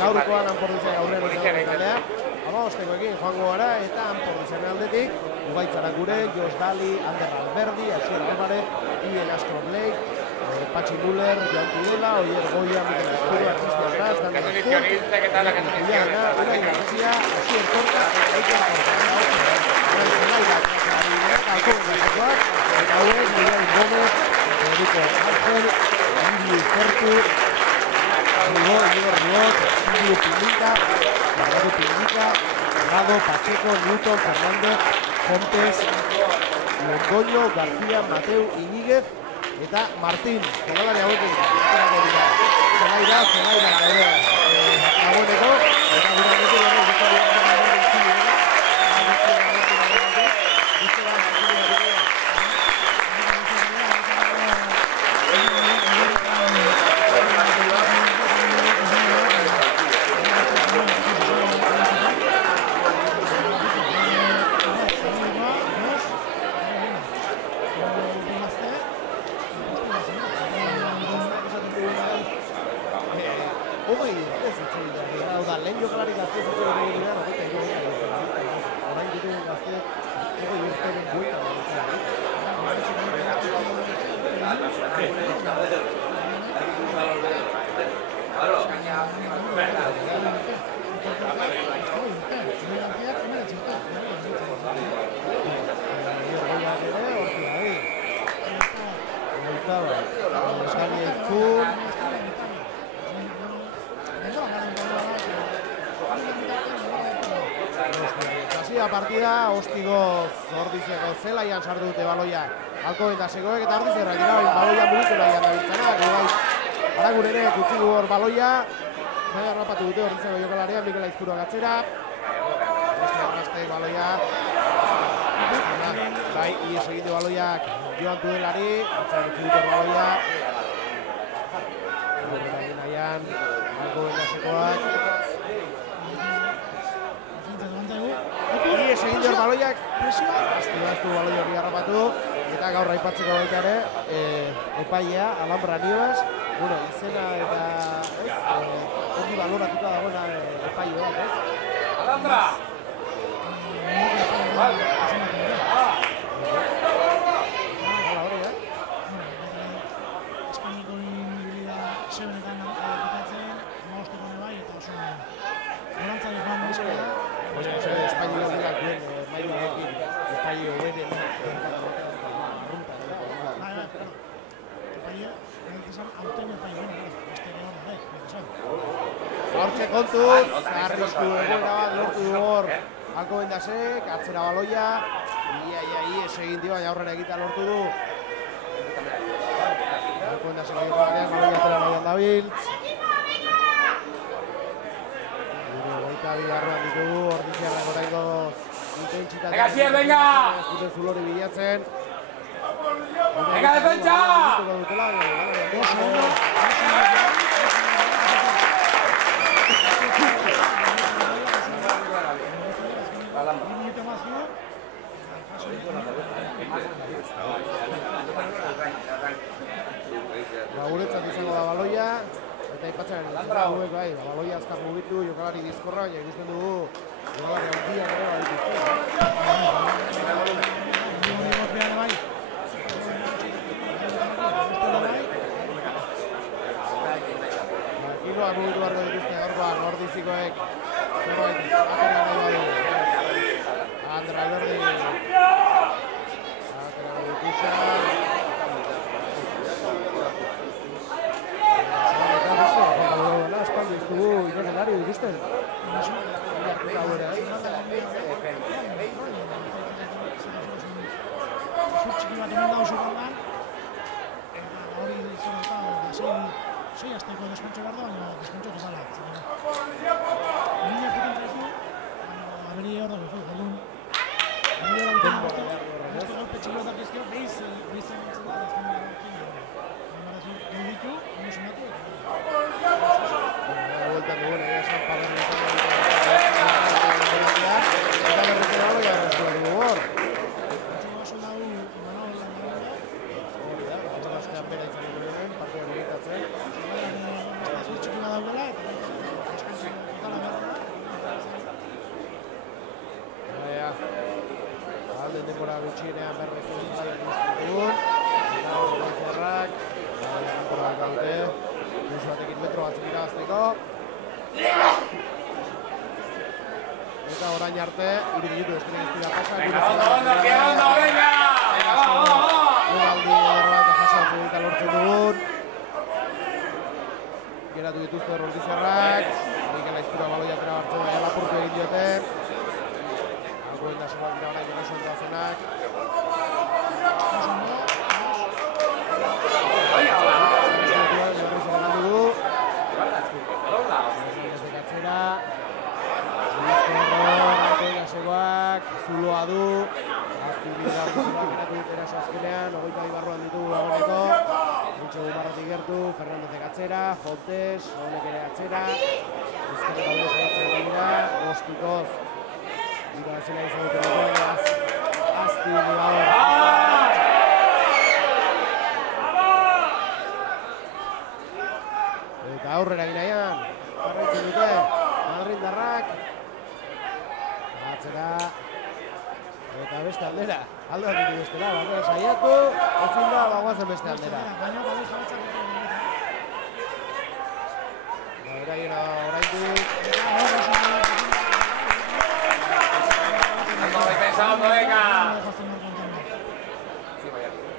Gaurkoan Anpordizen aurrera taldea. Amabostekoekin joango gara eta Anpordizen aldetik Ugaitzara gure, Jos Dali, Ander Alberdi, Asier Álvarez, Ian Astro Blake, Patxi Müller, Joan Tudela, Oier Goya, Mikel Espurua, Cristian Raz, Dani Espur, Iana, Unai García, Asier Korta, Eiken Korta, Zelaira, Alkobendakoak, hauek, Miguel Gómez, Federico Ángel, Emilio Portu, Igor Riot, Silvio Pinita, Bernardo Pinita, Fernando Pacheco, Newton, Fernández, Fontes, Londoño, García, Mateu, Iñiguez, eta Martín, jokalari hauekin, Zelaira, dagoeneko, eta gure partida, Ostigoz Ordizeko zelaian sartu dute baloia Alkobendasekoek eta Ordizerrak dira baloia mugitu nahian dabiltzanak. Aragunenek utzi du hor baloia, baina rapatu dute Ordizeko jokalarian, Mikel Aizpurua gatzera. Arrastek baloia, bai, ies egin du baloiak Joan Tudelari, atzera utzi dute baloia. Nahian, Alkobendasekoak. Ies egin dut baloiak, aztu baloi hori harrapatu, eta gaur aipatzeko baita ere, epailea, Alhambra Nivas, izena eta hori baloratuta dagoena epaile bat, ez? Alhambra! Espainiko inbilida sebenetan bitatzen, amagosteko nebai, eta oso gorantzale joan bizko da. Espainio dira duen mailu ekin, espainio beren hortxe kontuz, arrisku egoera bat lortu du hor Alkobendasek, atzera baloia, ies egin dio, baina aurrera egita lortu du. Alkobendasek egin batean, baloia atera nahian dabiltz. Baita bigarroan ditugu, Ordiziarrak oraingoz intentsitate. Venga, Asier, venga! Zuten zulori bilatzen. Venga, defentsa! Guretzat izango da baloia. Eta ipatzen hauek bai, baloia azkar mugitu, jokalari bizkorra, baina ikusten dugu jokalari handia gara dituzte. Kiloak mugitu beharko dituzte gaurkoan Ordizikoek zerbait atera nahi badu. Ander Alberdi atera nahi dituza. Espaldi ez dugu inorenari dituzten. Zurtxiki bat eman dago zugandan. Eta hori zorreta, sei azteko deskantxo behar da, baina deskantxo totala. Nina putintzen ez du, aberi hor dago zu, galdun. Aberi hor dago zu, beste golpe txilotak ezkio, behizen nintzen da, ezken dara. Embarazu, ditu, emozionatu. Vuelta que bueno, ya son para el gutxienean berriz egin dugun. Eta hori zerrak. Kanporak daute. Luis batekin metro batzuk irabazteko. Eta orain arte, 3 minutu besterik ez dira pasa. Venga, ondo, venga! Uraldi bat jasatzen eta lortzen dugun. Geratu dituzte Roldizarrak. Mikel Aizpura baloia atera hartzen baina lapurtu egin diote. Algoen da sobat dira orain oso ondazenak. Zuloa du, azti bigarren zuloa geratu dut eraso azkenean, 22 barruan ditugu dagoeneko. Gutxo Gumarratik gertu, Fernandezek atzera, Fontes, honek ere atzera. Ezkerrek alde saiatzen dira, Ostikoz. Dira ezela izan dut erakoen, azti bigarren. Eta aurrera ginaian, jarraitzen dute, Madrildarrak. Atzera. Eta beste aldera, aldoak ditu bestela, baina saiatu, ezin da, bagoazen beste aldera. Beraien oraindik. Ondo, venga!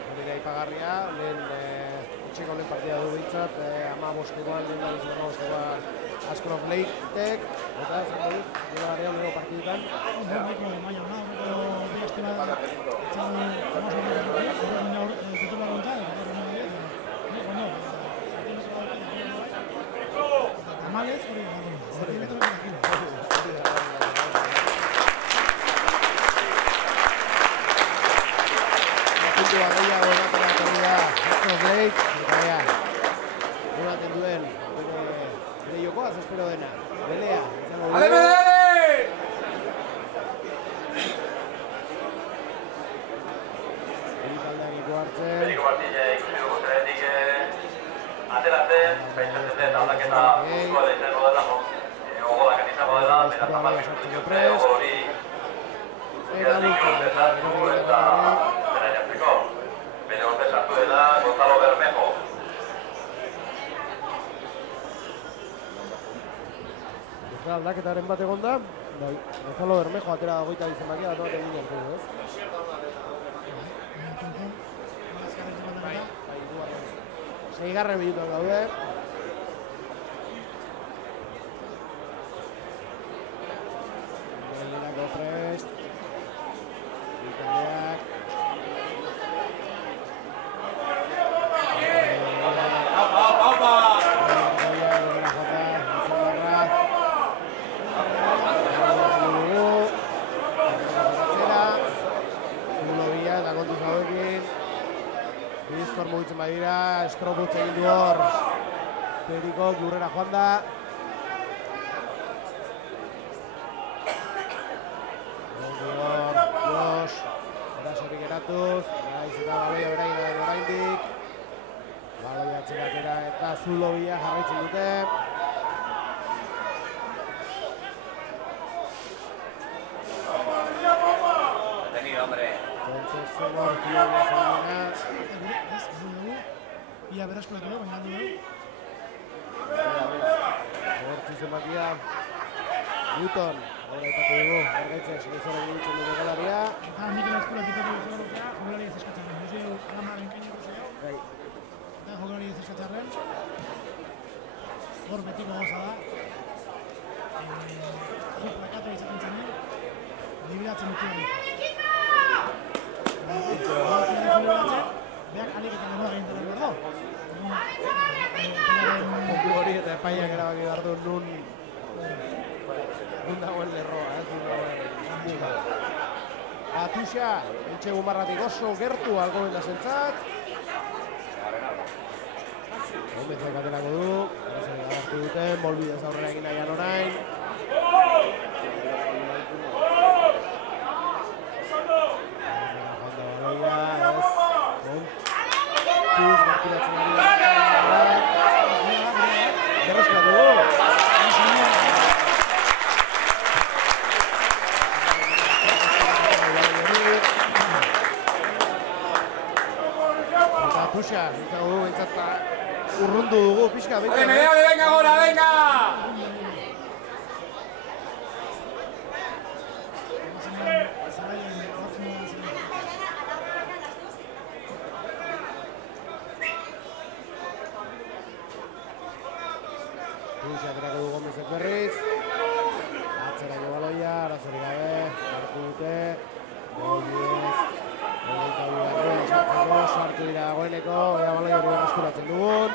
Hori da ipagarria, lehen etxeko lehen partida du behintzat, 15-ekoan, lehen da 15-ekoan Ascroft Lake-tek, eta ez dut, gero lego partidutan. Puntua gehiago ematera etorri da Ascroft Lake, eta ea, ematen duen, bere jokoaz espero dena, belea, izango dugu. Ale! Beriko partida ikusi dugu zenetik ateratzen, pentsatzen dut aldaketa puntua da izango dela, ogolak izango dela, beraz amarrik dute hori zuzkiatik bezartu eta bera jartzeko. Bere orte sartu dela Gonzalo Bermejo. Aldaketaren bat egon da, Gonzalo Bermejo atera da 22 zenbakia, datu bat egin jartu du, ez? Seigarren minutuan gaude. Belinako prest. Italiak. Bizkor mugitzen badira, Strobutz egin du hor. Periko lurrera joan da. Jos, erasorik eratuz, naiz eta baloia beraien oraindik. Baloia atzerakera eta Zulobia jarraitzen dute. Detenido, hombre. Zenor, Zulobia zainena. Ia berazkoak ere, baina handu dugu. Hortzi zenbakia. Newton, horretako dugu, bergaitzen, segizora giritzen dut egalaria. Eta Mikel Aizpura pitatu jokalaria, jokalari ez eskatzaren. Josi dugu, alamaren kainako zego. Eta jokalari ez eskatzaren. Hor betiko goza da. Zut plakatu izaten zanen. Liberatzen dut dugu. Beak alik eta denora egin dara berdo. Kontu hori eta epaiak erabaki behar du nun dagoen lerroa, nun dagoen muga. Atuxa, Eltxe Gumarratik oso gertu Alcobendasentzat. Homezek aterako du, erazen agartu duten, bolbidez aurrera egin nahian orain. Martinatzen ari da. Berreskatu du. baloia. Zintzago dugu, bintzat, urrundu dugu, pixka, bintzat. Venga, gora, venga! Puxa, aterako du Gomezek berriz. Atzera jo baloia, arazori gabe, hartu dute. Goiez, egoita bigarren, sartzeko, sartu dira dagoeneko, ea baloia hori berreskuratzen dugun.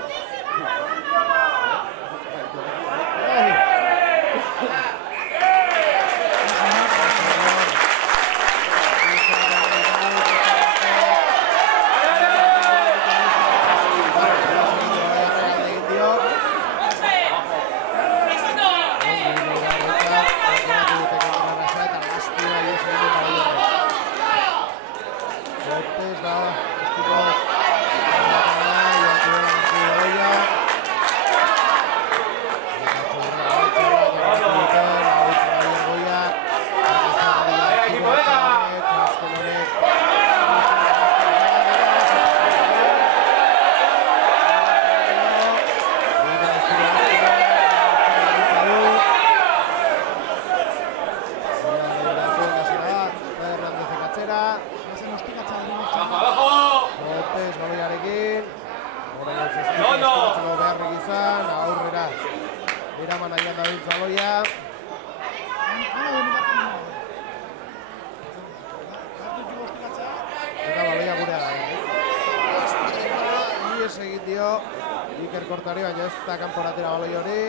Kanporatera baloi hori,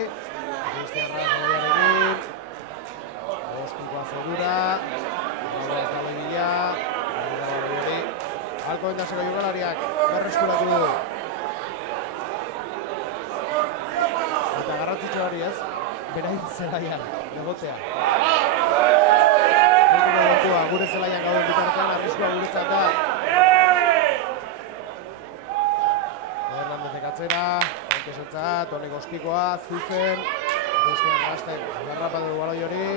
Cristian Raz baloiarekin, Ostikoa segura, baloi bila, baloi hori, Alcobendas-eko jokalariak berreskuratu du. Eta garrantzitsu hori ez, berain zelaian, egotea. Gure zelaian gauden bitartean, arriskua guretzat da. Hernandezek atzera, Enkesetzat, honek Ostikoa, zuzen, Cristian Raztek, garrapa dugu baloi hori.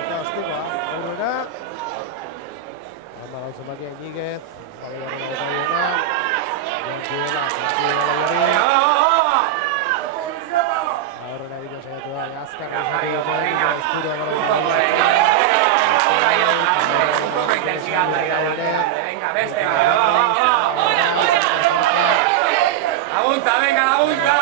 Eta Ostikoa, gaurera. Handa gauzen batia Iñiguez, baloi horrela eta biena. Jantuela, baloi hori. Horrela egiten saiatu da, azkarra izatu dut, eskurua baloi hori. Laguntza, venga, laguntza!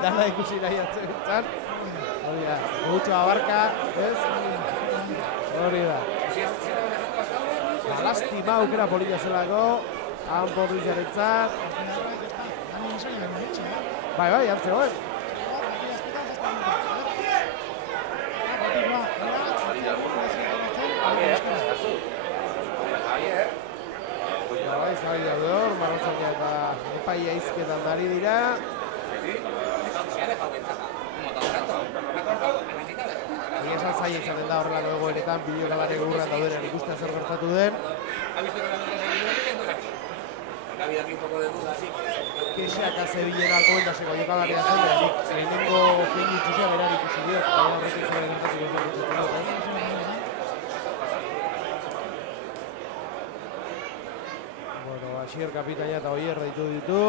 Dana ikusi nahi atzen. Hori da, gutxo abarka, ez? Hori da. Lastima aukera polita zelako, han Porrizarentzat. Bai, hartzegoen. Bai, zabai daude hor, Marrozakia eta epaia izketan dari dira. Esan zaila izaten da horrelako egoeretan, bideokalareko urran daudenean ikustea zer gertatu den. Kexeak azebilen Alcobendas-eko jokalaria zen, nik lehenengo fin itxusia berar ikusi diot, baina horrekin zer gertatu dut. Bueno, Asier kapitaina eta Oier deitu ditu.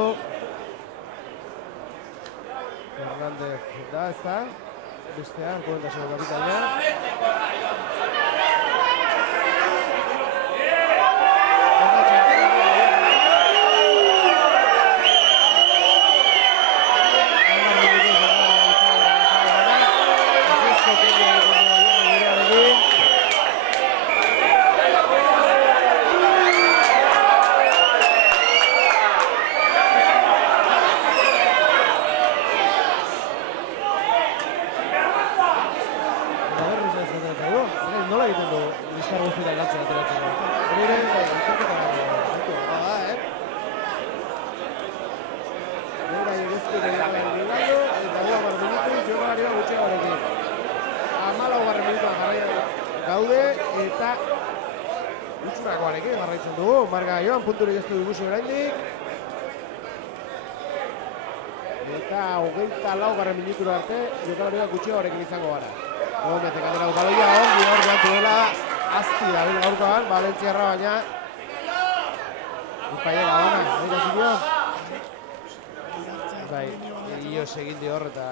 Hernández da, ez da? bestea, Alcobendasen kapitaina. Nola egiten du liskar guztietan galtzen ateratzen da. Hori ere, ikerketa da, Nera egezko egiten bilando, eta 2 minutu, jokalari bat gutxiagoarekin. 14 minutuan jarraian gaude, eta gutxurakoarekin jarraitzen dugu. Marga Joan, punturik ez du ikusi oraindik. Eta 24 minutura arte, jokalari bat gutxiagoarekin izango gara. Ondetek atera du baloia, ongi hor behatu dela, azti da bila gaurkoan, Valentziarra baina. Ipaiera bana, nahi gazik jo? Bai, io segin di hor eta...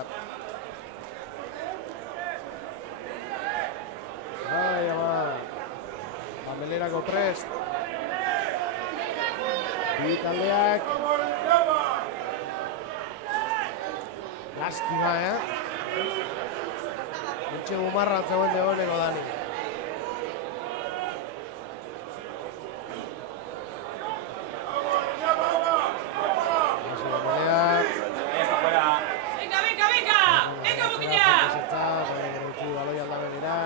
Bai, ama... Pamelerako prest. Bi taldeak... Lastima, Etxe bumarran zegoen degoneko Dani. Venga, Boquilla! Baloi aldamen dira.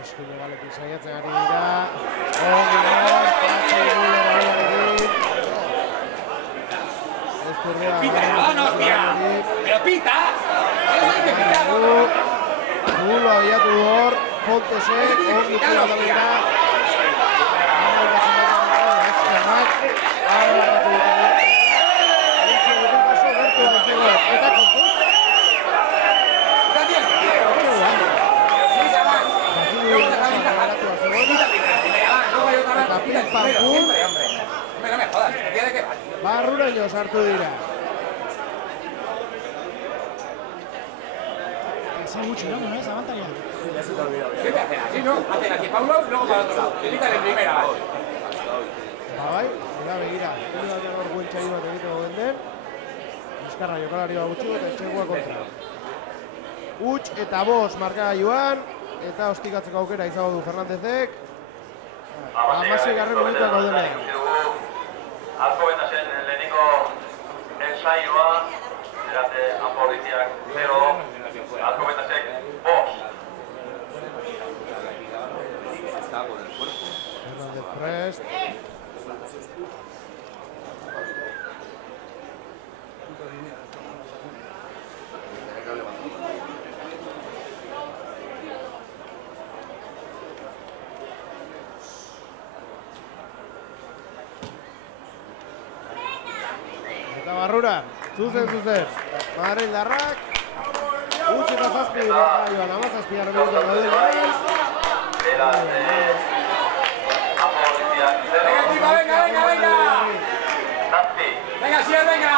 Eskuine baletik saiatzen ari dira. Ongi hor, patxi gule baloiarekin. ¡Pita, vámonos, tía! ¡Pero pita! Zulo abiatu hor, Fontesek, ongi tira dira. Eta kontu? Eta pim-pam-pum. Barruraino sartu dira. Ese mucho, ¿no? ¿No es abantaria? ¿Qué hacen así, no? Hacen aquí para un lado y luego para otro lado. Quitan en primera, vale. Bai, begira. Hori bat hor guentxai bat egiteko benden. Eskarra jokalari bat gutxiko eta etxegoa kontra. Huts eta bost markagailuan. Eta ostikatzeko aukera izango du Fernandezek. 16. minutuan gaudenean. Alcobendasen leheniko ensaioa, erate Anpordiziak 0, Alcobendasek 5. Fernández Prest. Eta barrura, zuzen. Madrid darrak. Utsi eta zazpi dira, joan, 17 minutuan gaudela. Venga! Venga, Sier, venga!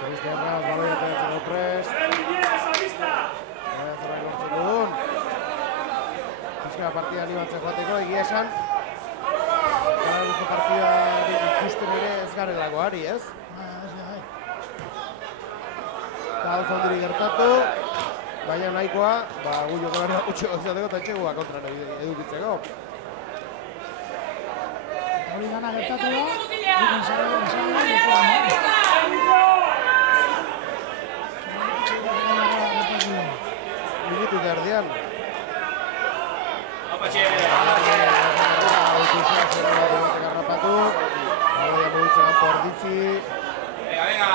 Cristian Raz, baloia teatzeko Prest. Zerra lortzen dugun. Fiskara partida animatzen joateko, egia esan. Gara partida ikusten ere ez garelako ari, ez? Eta hau zaundiri gertatu. Baina nahikoa, gu jokalari bat gutxi izateko eta etxegoa kontran edukitzeko. Hori gana gertatu da. Minutu erdian. Garrapatu. Baloia mugitzen kanpo erditzi. Venga!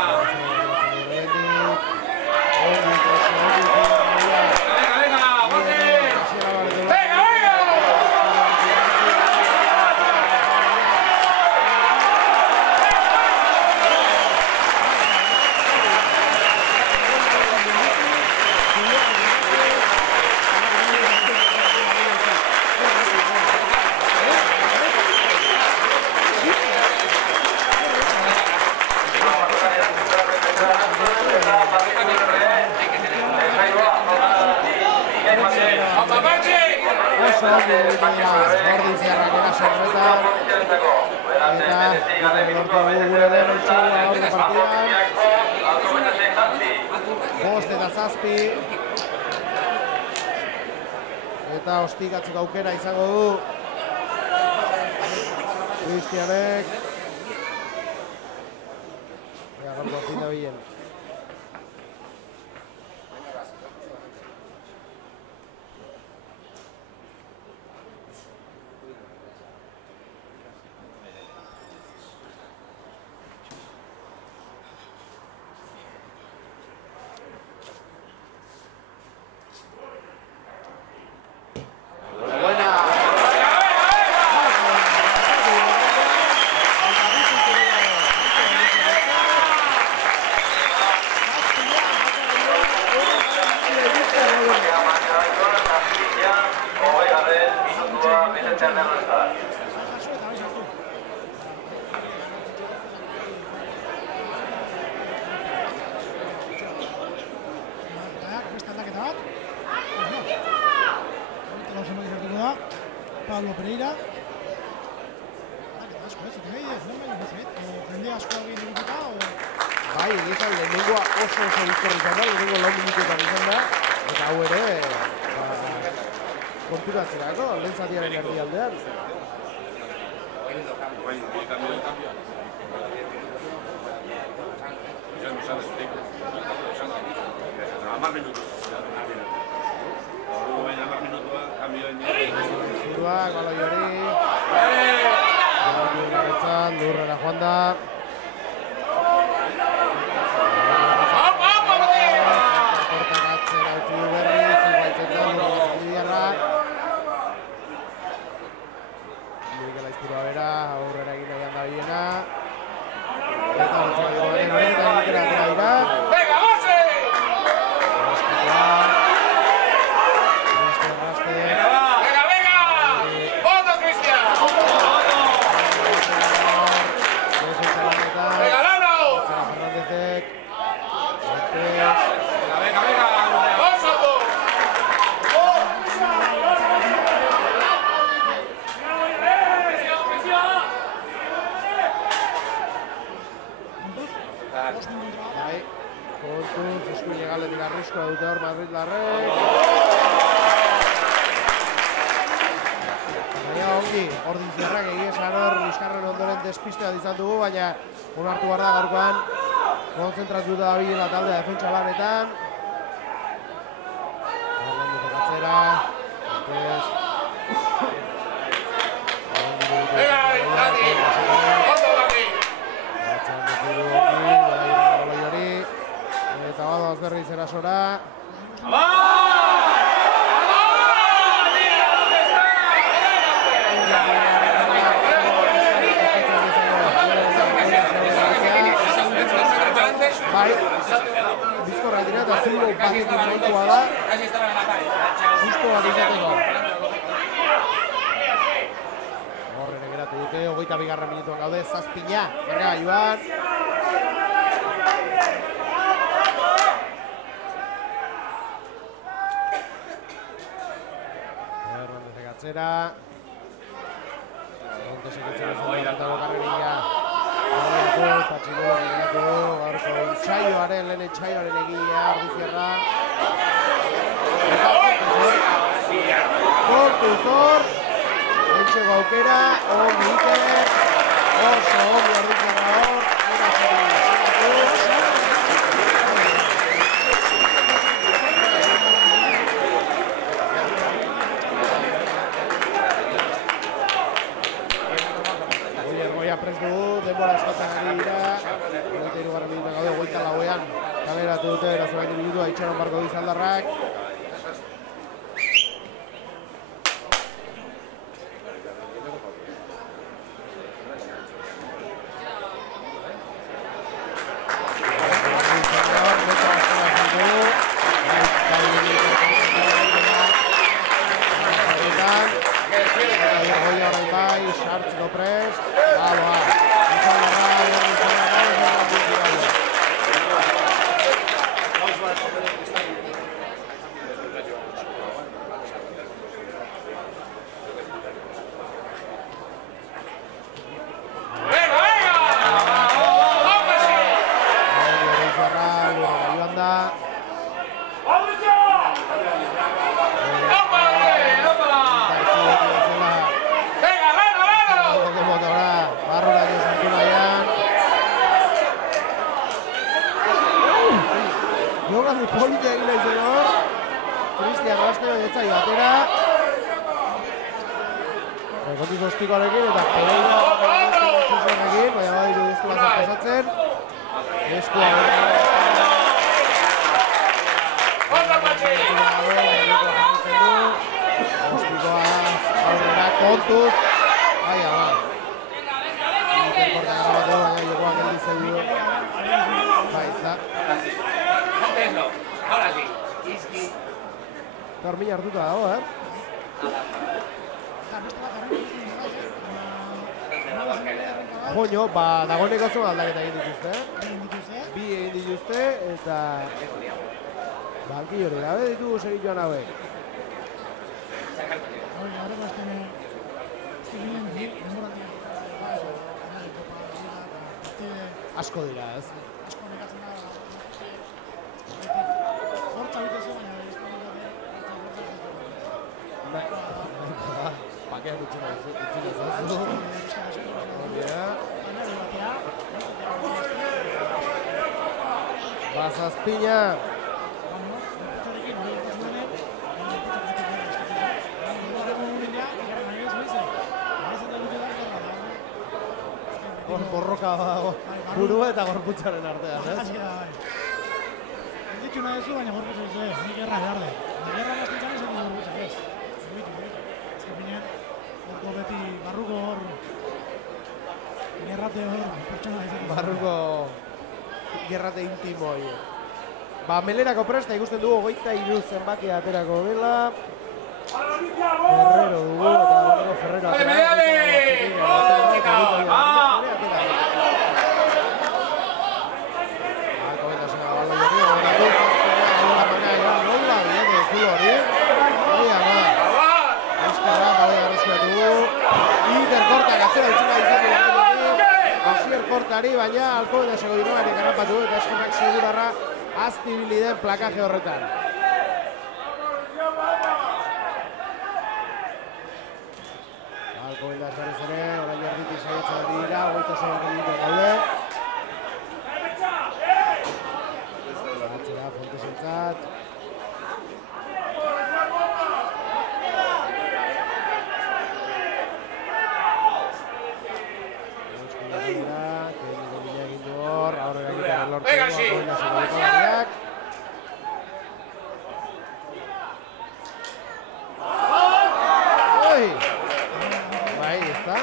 oso ondo mugitu dira Ordiziarrak eraso horretan. Eta lortu gure lehen entxegua horre partidan. 5-7. Eta ostikatzeko aukera izango du Cristianek. Ega gorko pinda bilen. Pablo Pereira. Asko ez, eta jende asko egin duguteta, Bai, egizan lehenengoa oso bizkorri izan da, lehenengo 4 minutuetan izan da, eta hau ere, konturatzerako, lehen zatiaren erdi aldean. Zuruak, baloi hori. Lurrera joan da. Kortak atzera utzi du berriz, igualtzetan Lidiarrak. Mikel Aizpurua bera, aurrera egin nahian da biena. Eta horretzen duaren horretan egitera atera dira. Venga, Jose! Kontuz, eskuin legaletik arriskoa dute hor Madrid-larrek. Baina ongi, Ordiziarrak egiezan hor Liskarren ondoren despistea izan dugu, baina onartu behar da gaurkoan konzentratuta da bilela taldea defentsa lanetan. Hernandez atzera. Eta badoaz berriz erasora. Bai, bizkorra dira eta zuro batekin nahikoa da. Justo bat izateko. Horren egeratu dute, 22. minutuan gaude, Zazpina. Venga, Joan. Hernandezek atzera. Montesek atzera zendatutako karrerilla. Patxilua egatu, gaurko entsaioaren, lehen entsaioaren egia Ordiziarra. Kortuzor, entxego aukera, ongi Iker, oso ongi Ordiziarra hor, prest dugu, denbora eskatzen ari dira. 23. minutuan gaude, 24an kaleratu dute, erazoak minutua itxaron barko Izaldarrak. Sartzeko prest, baloa, bezala. Barrurako sartu nahian. Jogaldi politia egin nahi zen hor. Cristian Rastero etzai batera. Kontuz ostikoarekin eta Pereira egin, baina badiru dizku batzak pasatzen. Eskua ostikoa aurrera kontuz. Baina ba. Interkorta grabatu, baina jokoa geldi zaidu. Baitza. Ahora sí. Karmina hartuta dago, Joño, dagoeneko zuen aldaketa egin dituzte, Bi egin dituzte, eta banki hori gabe ditugu segitxoan hauek. Asko dira, ez? Hortza bitezu, baina Bakeak utzina zazu. Bazazpina. Hor borroka dago. Burua eta gorputzaren artean, ez? Ditu nahi zu, baina gorputza duzu, nik gerra behar de. Gerra gaztintzan izan dugu gorputza, ez? Horko beti barruko hor gerrate hor pertsona izaten. Barruko gerrate intimoi. Ba, melerako presta ikusten dugu 23 zenbakia aterako dela. Ferrero dugu eta Ferrero atera. Interkortak atzera utzina izatu Asier Kortari, baina Alcobendas Egoiroari garrapatu eta eskerrak segurarra aztibili den plakaje horretan. Alcobendas berriz ere, orain erditik saiatzen dira, 27 minutu gaude. Atzera Fontesentzat. Venga, sí. Ahí está.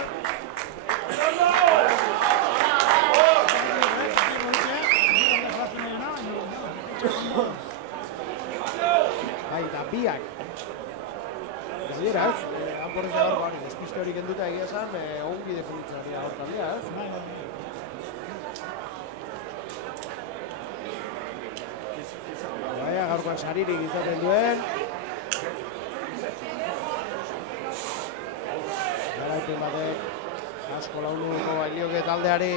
Ahí está, biak. Gainera, ez? Hanporrez da hor, despiste hori kenduta egia esan, ongi definitzen hori hor taldea, ez? Baina, gaurkoan saririk izaten duen. Garaipen batek, asko launduko bailioke taldeari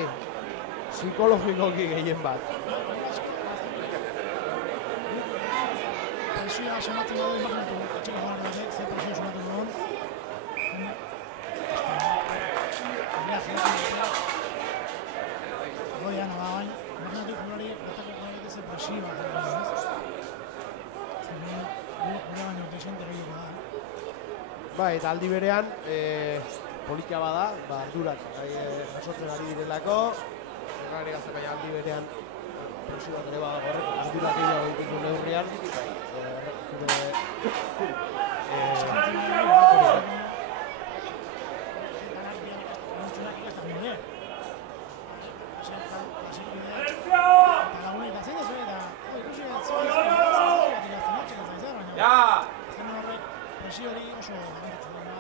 psikologikoki gehien bat. Presioa somatzen badu imaginatu, etxeko joan batek, ze presioa somatzen duen. Goian, baina, imaginatu jolari, batako jolari ze presioa jarri duen. Bai, eta aldi berean, politia bada, ardurak jasotzen ari direlako. Errari gazte baina aldi berean presio bat ere badago horrek, ardurak gehiago dituzu neurrian. Presio hori oso garrantzitsua da.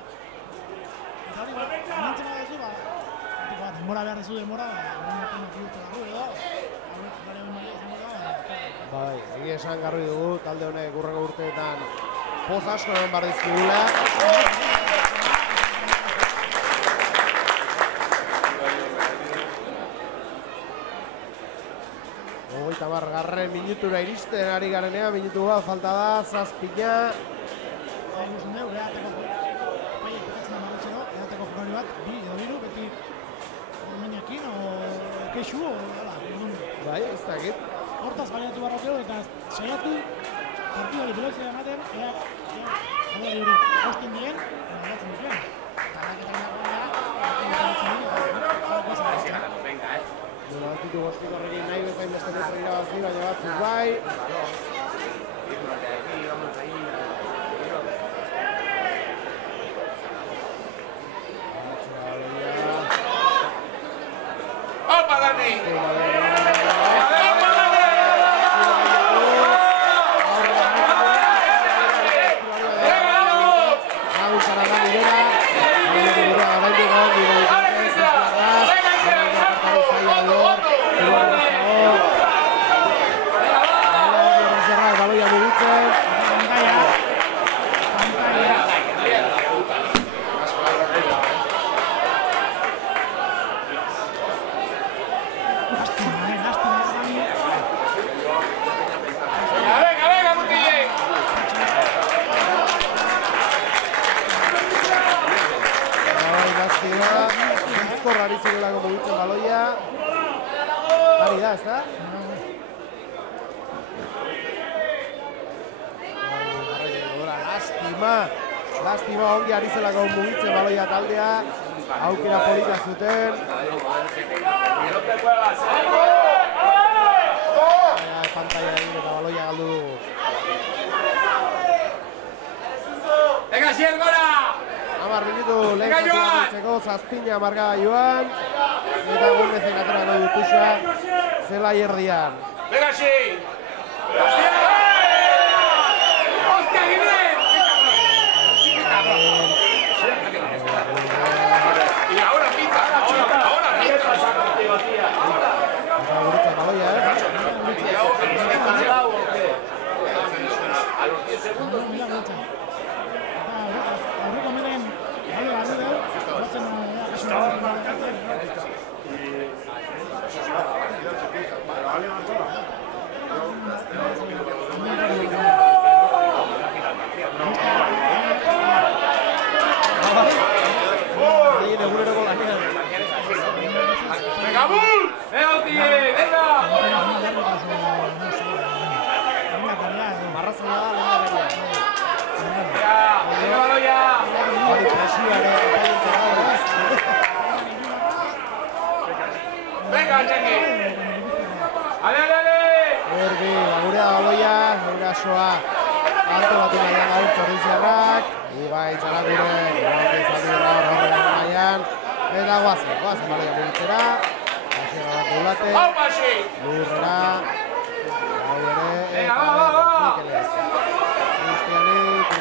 Eta hori nintzen baduzu, denbora behar duzu denbora, bai, egia esan garbi dugu, talde honek hurrengo urteetan poz asko eman behar dizkigula. 30. minutura iristen ari garenean, minutu bat falta da, 7. Ikusten dugu, eateko jokari bat, bi edo biru, beti minekin, kexu, bai, ez dakit. Hortaz baliatu barrokeo eta saiatu partidari belozea ematen, jokari hori hausten dien, gatzen dukien. Altitu goztik horrekin nahi bezain beste metro irabazi, baina batzuk bai. ¡Opa, Dani! Ari zirelako mugitzen baloia. Ari da, ez da? Lastima ongi ari zelako mugitzen baloia taldea. Aukera polita zuten. Pantalla egin eta baloia galdu dugu. ¡Venga, Siel, gora! 10 minutu lehen zatua ditzeko, 7 marka joan. Eta Gomezen aterako dutusua zela erdian. ¡Venga, sí! ¡Hostia, Guilén! Y ahora pita, ahora pita. Guritza baloia, A los 10 segundos. Aurreko menen, bale barri dugu, batzen ¡Venga, Bull! ¡Venga, Uti! ¡Venga! marrazana da lehendakaria. Hori presioare ¡Venga, Jackie! ¡Ale, ale, ale! Erbi, gurea baloia, erasoa antolatu nahian gaur Zorriziarrak. Ibai Txarakuren, horren nahian. Eta guazen baloia mugitzera. Asiera bat deulate. Lurrera. Hau ere, eta Mikelez. Cristianik.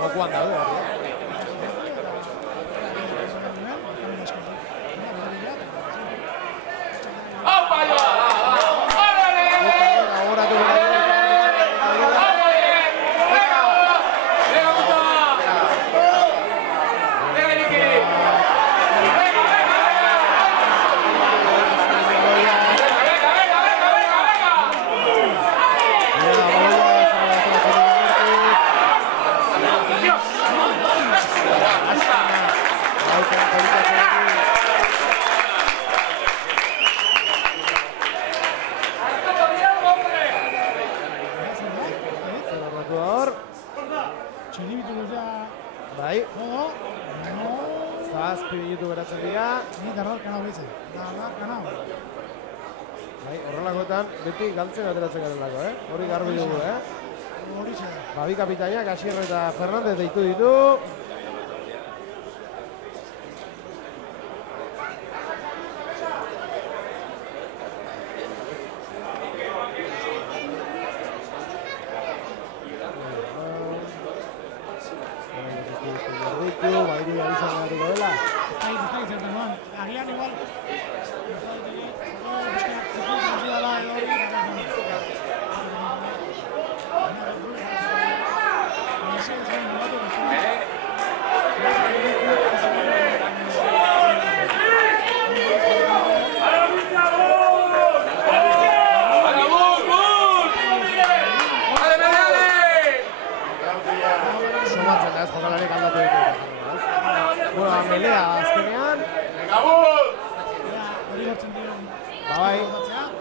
Jokoan daude hori. Bai. Zazpi minutu geratzen dira. Ni darrar kanau bitze. Darrar kanau. Horrelakoetan beti galtzen ateratzen garelako, hori garbi dugu, Bi kapitainak, Asier eta Fernandez deitu ditu. Agian igual somatzen da ez jokalariak aldatu ditu. Melea azkenean. Bai,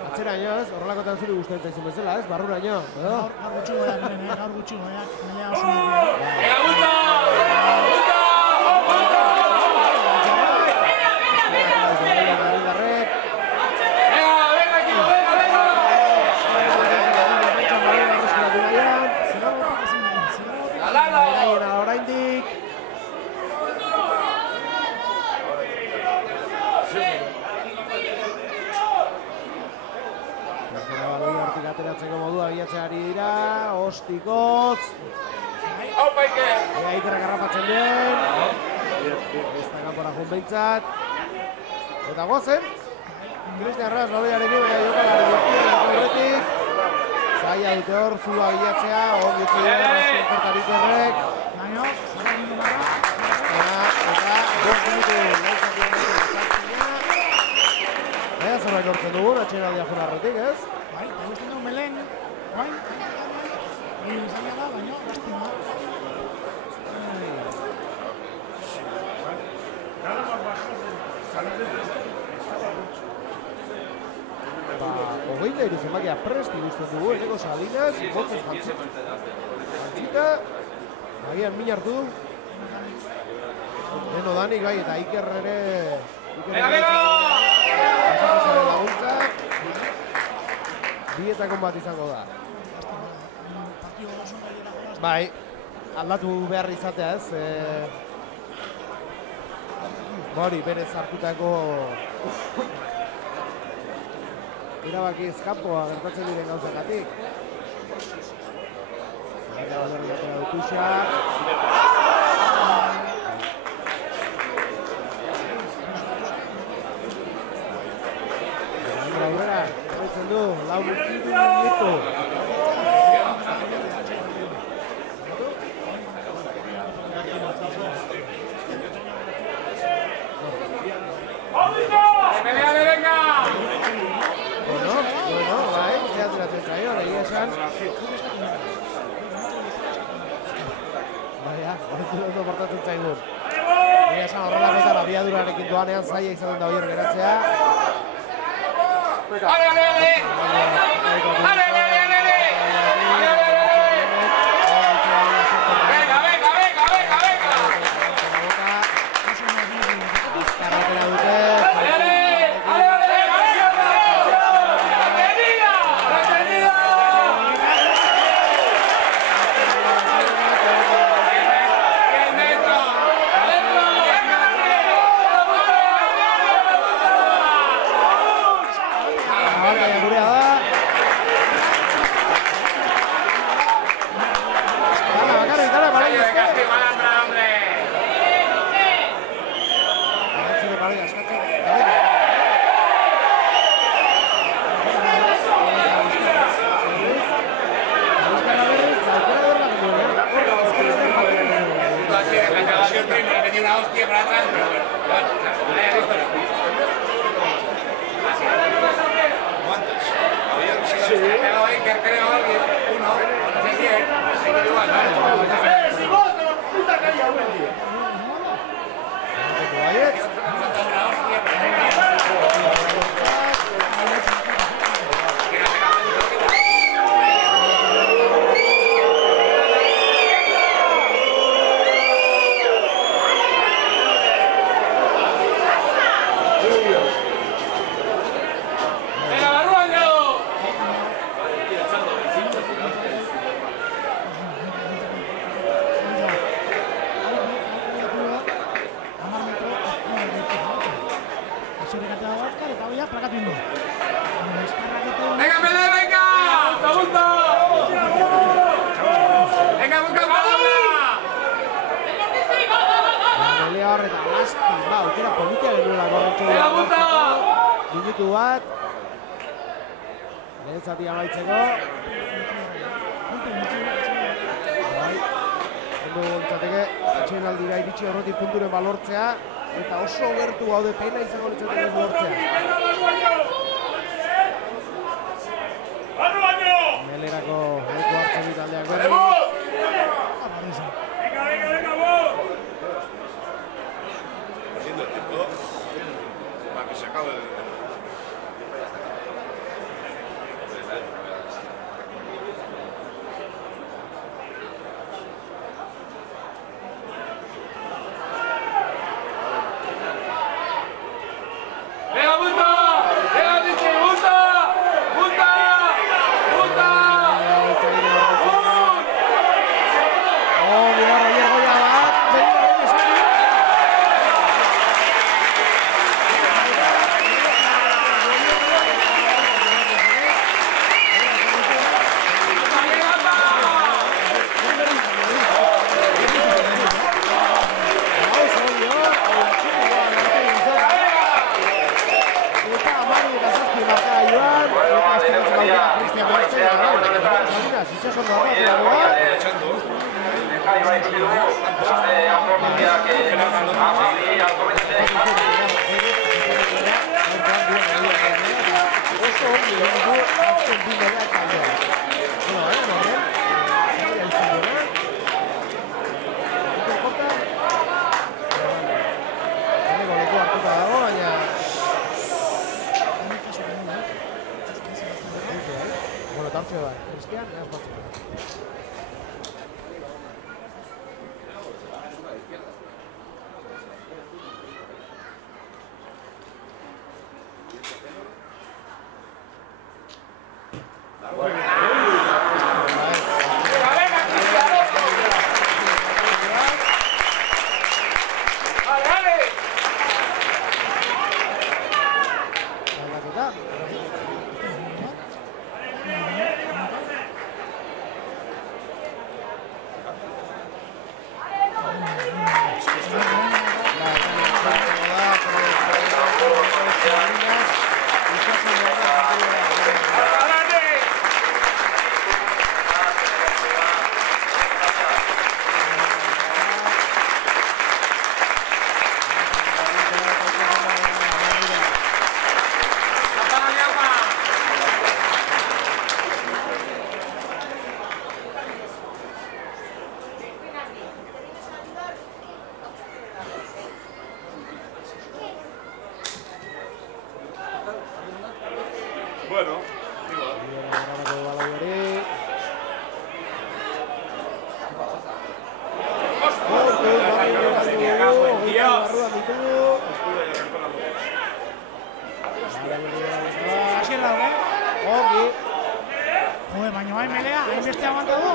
atzeraino ez, horrelakotan zuri gustatzen zaizun bezala ez, barruraino. Gaur gutxi goiak, gaur gutxi goiak, melea oso ateratzeko modua bilatzen ari dira, ostikoz. Ea Ikerrak harrapatzen duen. Ez da kanpora jun behintzat. Eta gozen. Cristian Ras nobeiarekin, baina jokalari guztien aurretik. Zaila dute hor, zua bilatzea, hor ditzu dira, askortak Ikerrek. Eta bost minutu Ea zerbait lortzen dugun, atxerenaldia joan arretik, ez? Bai, eta guztien dugu Melen, guain, zaila da, baina, lastima. Hogeita iru zenbakia prest ikusten dugu, eneko Salinas, botzez jantzita, agian min hartu du. Eno Danik, bai, eta Iker ere... laguntza. Bietakon bat izango da. Bai, aldatu behar izatea ez. Hori, berez hartutako erabaki ezkampoa gertatzen diren gauzakatik. Eta berri atera dutuxa. Aurrera, horretzen du, lau minutu. Bueno, bai, zehateratzen zaio, egia esan. Baina, horretu ondo portatzen zaigun. Egia esan horrelakoetan abiadurarekin doanean zaila izaten da hori geratzea. zazpi, aukera politia genuela gorrotxo minutu bat. Lehen zati amaitzeko. Ondo gontzateke, atxemenaldira iritsi horretik punturen balortzea, eta oso gertu gaude pena izango litzateke ez lortzea. Melerako leku hartzen ditaldeak berri. Haciendo el tiempo para que se acabe el... Bueno, joder, baina bai melea, hainbeste abanta du.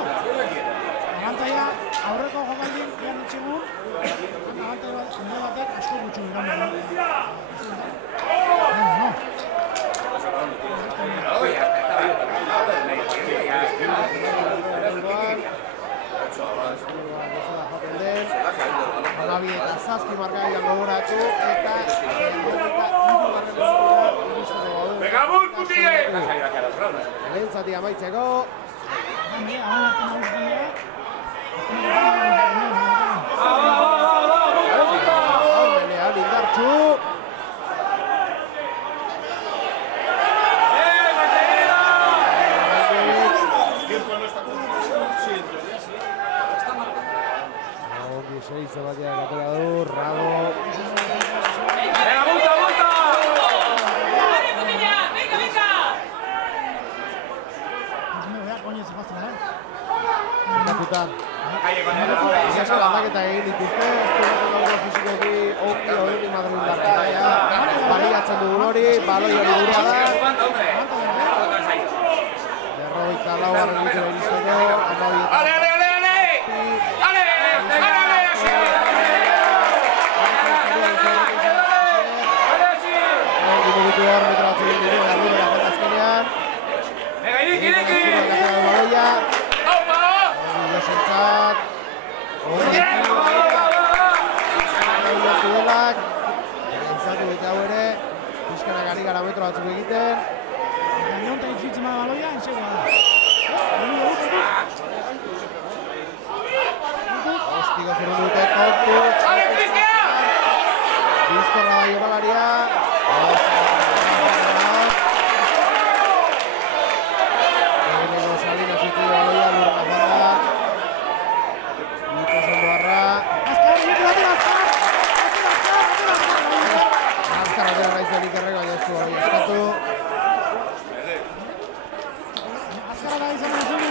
Abantaia aurreko jokaldin ean utzigun, abantaia batek asko gutxu iran behar. Hamabi eta zazpi markaian gogoratu eta ¡Pegamos, putille! lehen zati amaitzeko. Melea lindartxu. Seize bateak atera du, Rado. ¡Venga, multa, multa! ¡Vale, Putilla! ¡Venga, venga! Zendatuta. Izasko aldaketa egin dituzte, ez fizikoki ongi hori Madrid dartaia. Baliatzen dugun hori, baloi hori burua da. Berrogeita laugarren minutu iristeko, amabietan. ¡Ale, ale, ale, ale! ¡Ale! Minutu hor metratzen dira Arribera azkenean. ¡Venga, Iriki, Iriki! ¡Opa! Josentzat. batzuk egiten. Eta neonta itzuitzen bada baloia, ensegoa da. Ostiko zerren dute kontuz. Bizkorra bai jokalaria. Egineko Salinas itzu baloia lurra bada. Niko Sondoarra. Azkar, Azkar! Azkar atera naizen Ikerrek, baina ez du hori eskatu. Azkara da izan ez dugu.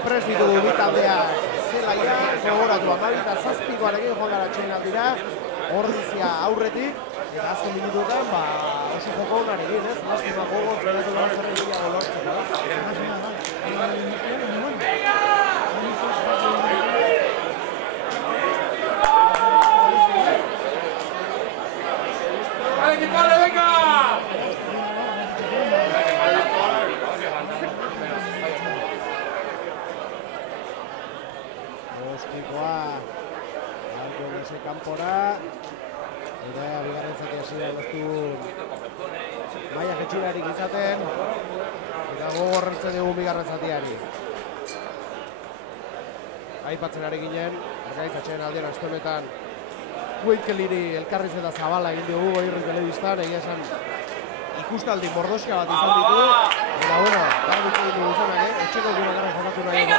Prest ditugu bitaldeak zelaia, gogoratu 12:07arekin joan gara txainaldira, Ordizia aurretik, eta azken minutuetan, oso joko onarekin, ez? Lastima gogo, zerretu gara zerrekiago lortzeko. Kanpora, eta bigarren zati hasi da lortu maila jetxirarik izaten, eta gogorrentzen dugu bigarren zatiari. Aipatzen ari ginen, organizatzen aldean aste honetan Wenkeliri elkarriz eta zabala egin dugu Goierri telebistan, egia esan ikustaldi mordoska bat izan ditu, eta bueno, garbitu ditu izanak, etxeko gure garra jokatu nahi dugu.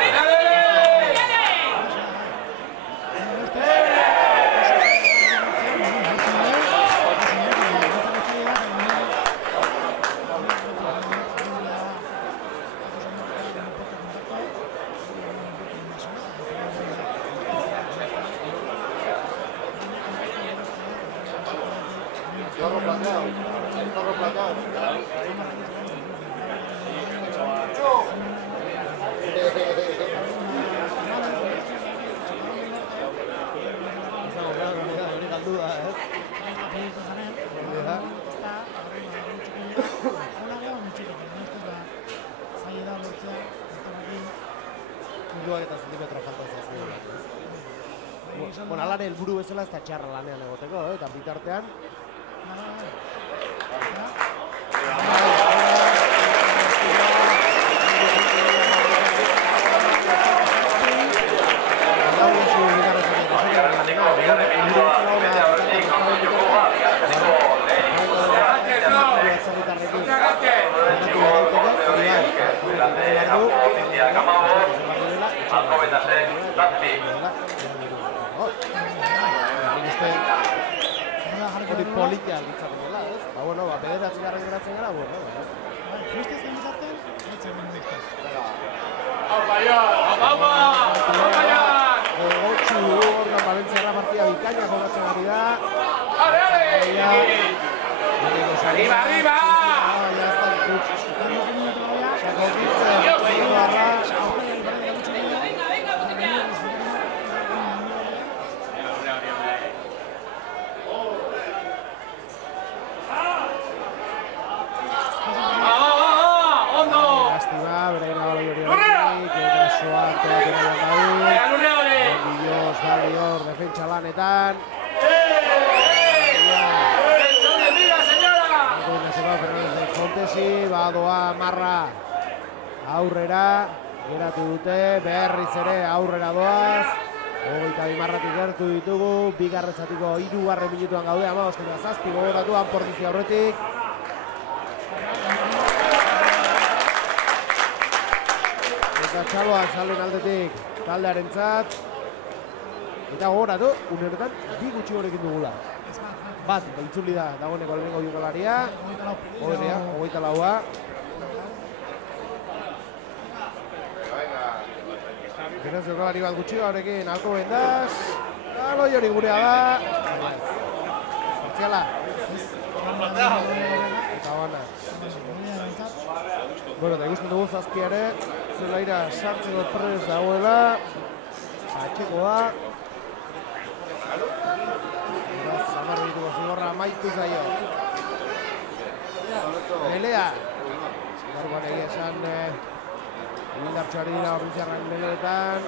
Bueno, alare helburu bezala ez da txarra lanean egoteko, eta bitartean hori politia litzatela, ez? Ba, bueno, ba, bederatzi garren geratzen gara, bueno. Justo zen bitartean, etzen ginen ustez. Gotxu organ Valentziarra partida bikaina jokatzen ari da. Arriba, arriba! Ya está, defentsa lanetan. Fontesi, badoa marra aurrera, geratu dute, berriz ere aurrera doaz. 22 marratik gertu ditugu, bigarretzatiko 3. minutuan gaude, 15:07 gogoratu, Anportizia aurretik. Eta txaloak salen aldetik taldearentzat. Eta gogoratu, uneretan, 2 gutxi gorekin dugula. Bat, itzuli da, dagoeneko lehenengo jokalaria. 24a. Geraz jokalari bat gutxi horrekin alko bendaz. Aloi hori gurea da. Partziala. Eta bana. Bueno, eta ikusten dugu zazpiare. Zelaira sartzeko prez dagoela. Atxeko da. Zamarro dituko zigorra amaitu zaio. Melea. Garban egia esan indartxoari dira Ordiziarrak meleetan.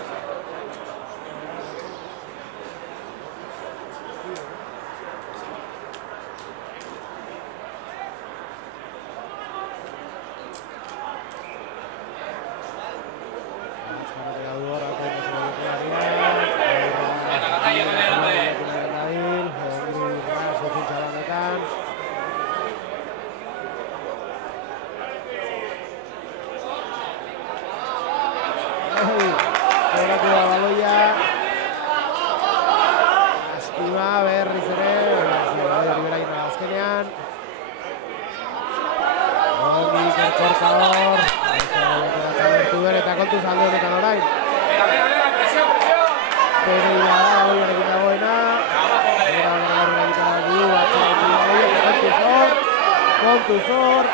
Kontuzor.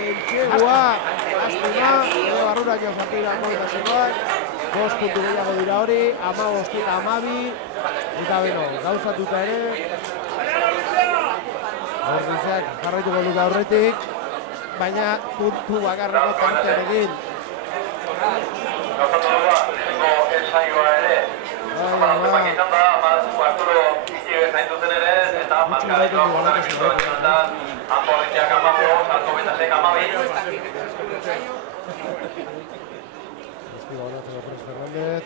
Entxegua. Aztena. Barrura jo partida kontazikoak. 5 puntu gehiago dira hori. 15 eta 12. Eta beno, gauzatuta ere. Ordiziak jarraituko dut aurretik. Baina puntu bakarreko tartearekin. Gauzatu dugu, lehenengo ensaioa ere. Zemak izan da, Arturo Itxibez nahi duten ere, eta markadekoa jordaren minutu batzuetan da, Anportitziak 15, Arto Betasek 12. Espiga honatzeko Pérez Fernández.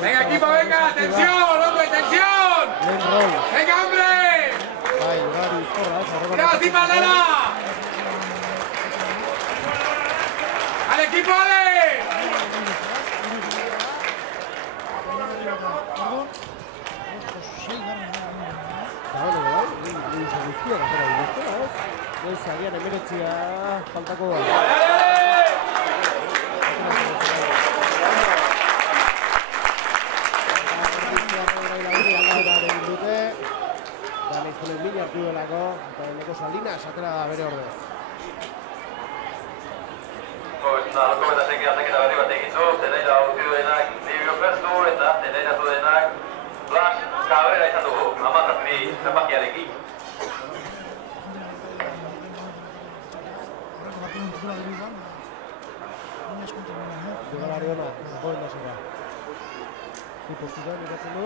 Venga, equipo, venga, atención, hombre, atención. Venga, hombre. ¡Bravo, Cimadela! ¡Al equipo, Ale! Agian emeretzia faltako da. Hartu delako, eta Neko Salinas atera da bere ordez. Jokalari ona, joen da zera. Zu postutan, ikatzen du.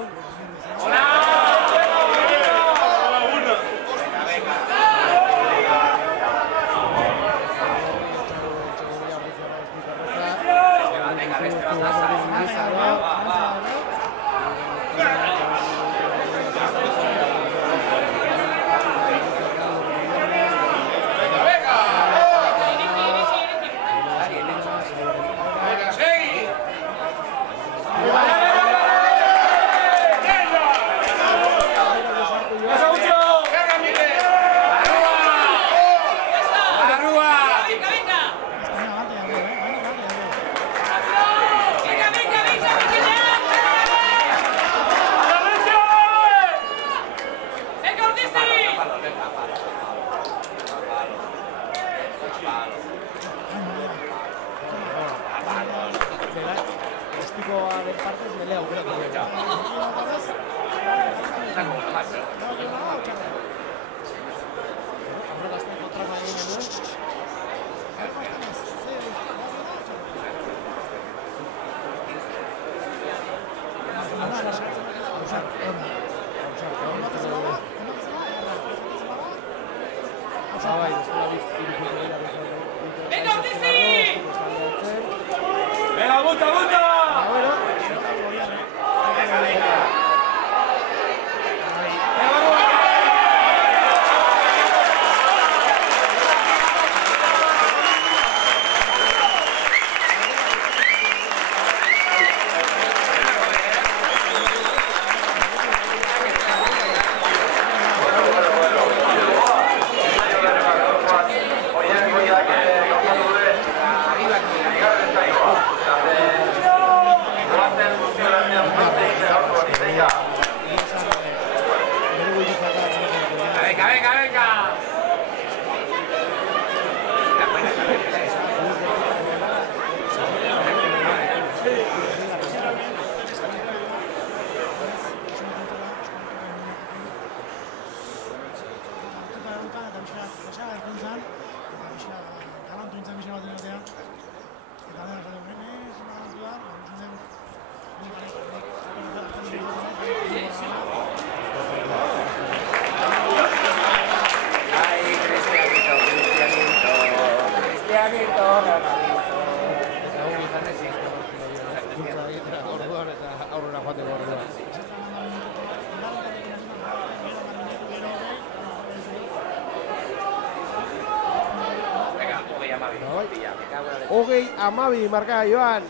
Hogei amabi marka joan,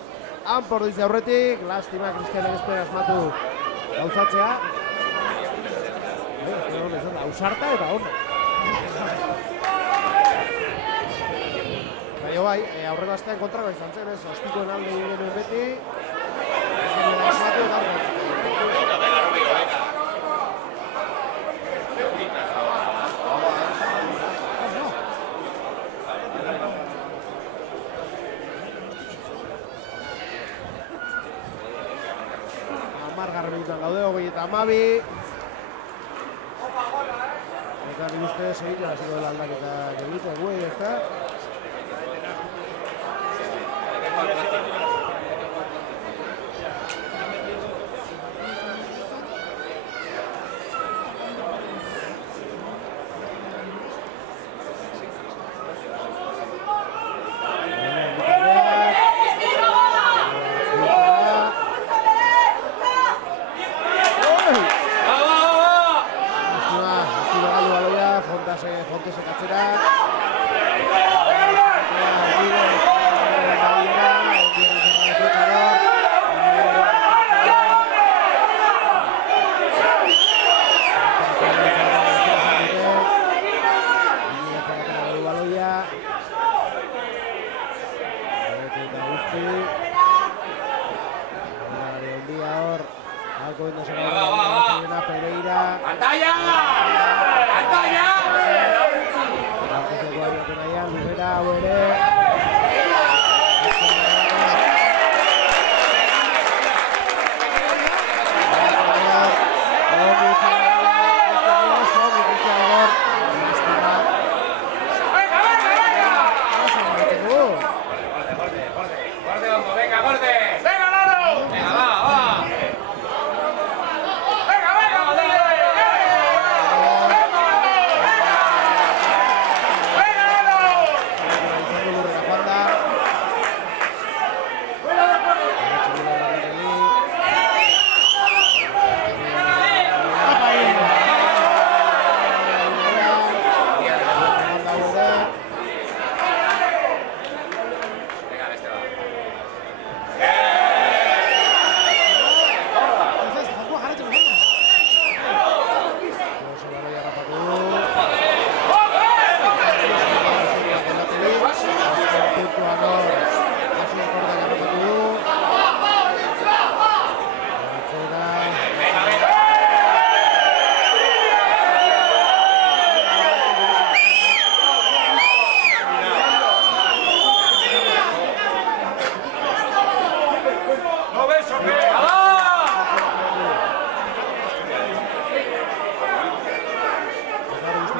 Anpor dize aurretik, lastima Cristianek ez duen asmatu gauzatzea. Ausarta eta hona. Baina bai, aurreko astean kontrako izan zen, ez, ostikoen alde genuen beti. Ez genuen asmatu eta gaude, 30. Eta nik uste segitzen hasiko dela aldaketa egiten guei, ezta? Fontese katzera.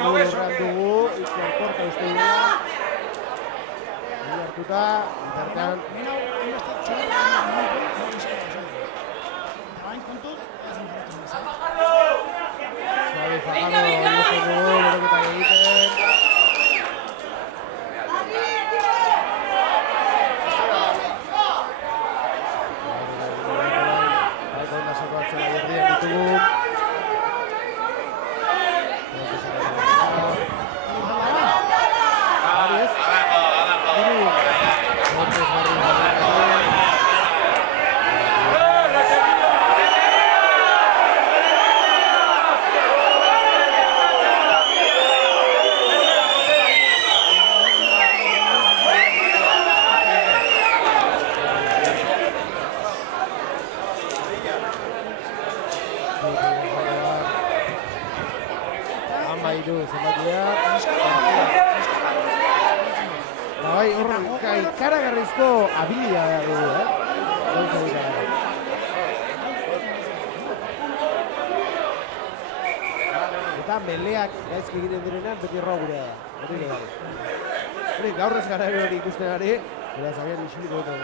Horrean dugu, Itziar Korta uste dira. Hartuta, bitartean. Xabi Fajano ikusten dugu, beroketak egiten. Baiko onda sako atzela berriak ditugu. Bai, ikaragarrizko habilidadea dugu, Eta meleak gaizki egiten direnean beti erroa gurea da. Hori, gaur ez gara hori ikusten ari, beraz abian isiliko dut egon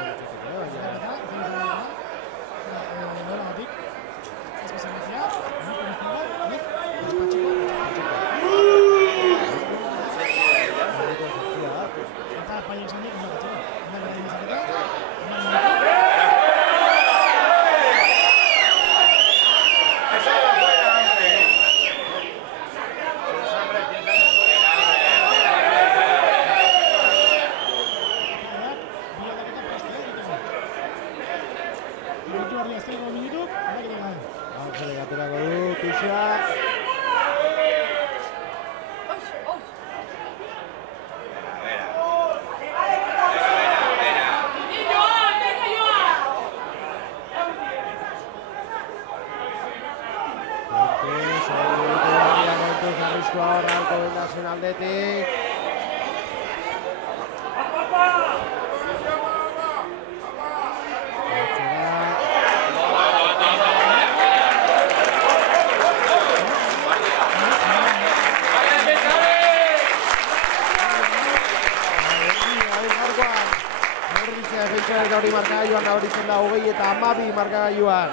ditzakete, hori markagailuan nabaritzen da 20 eta 12 markagailuan.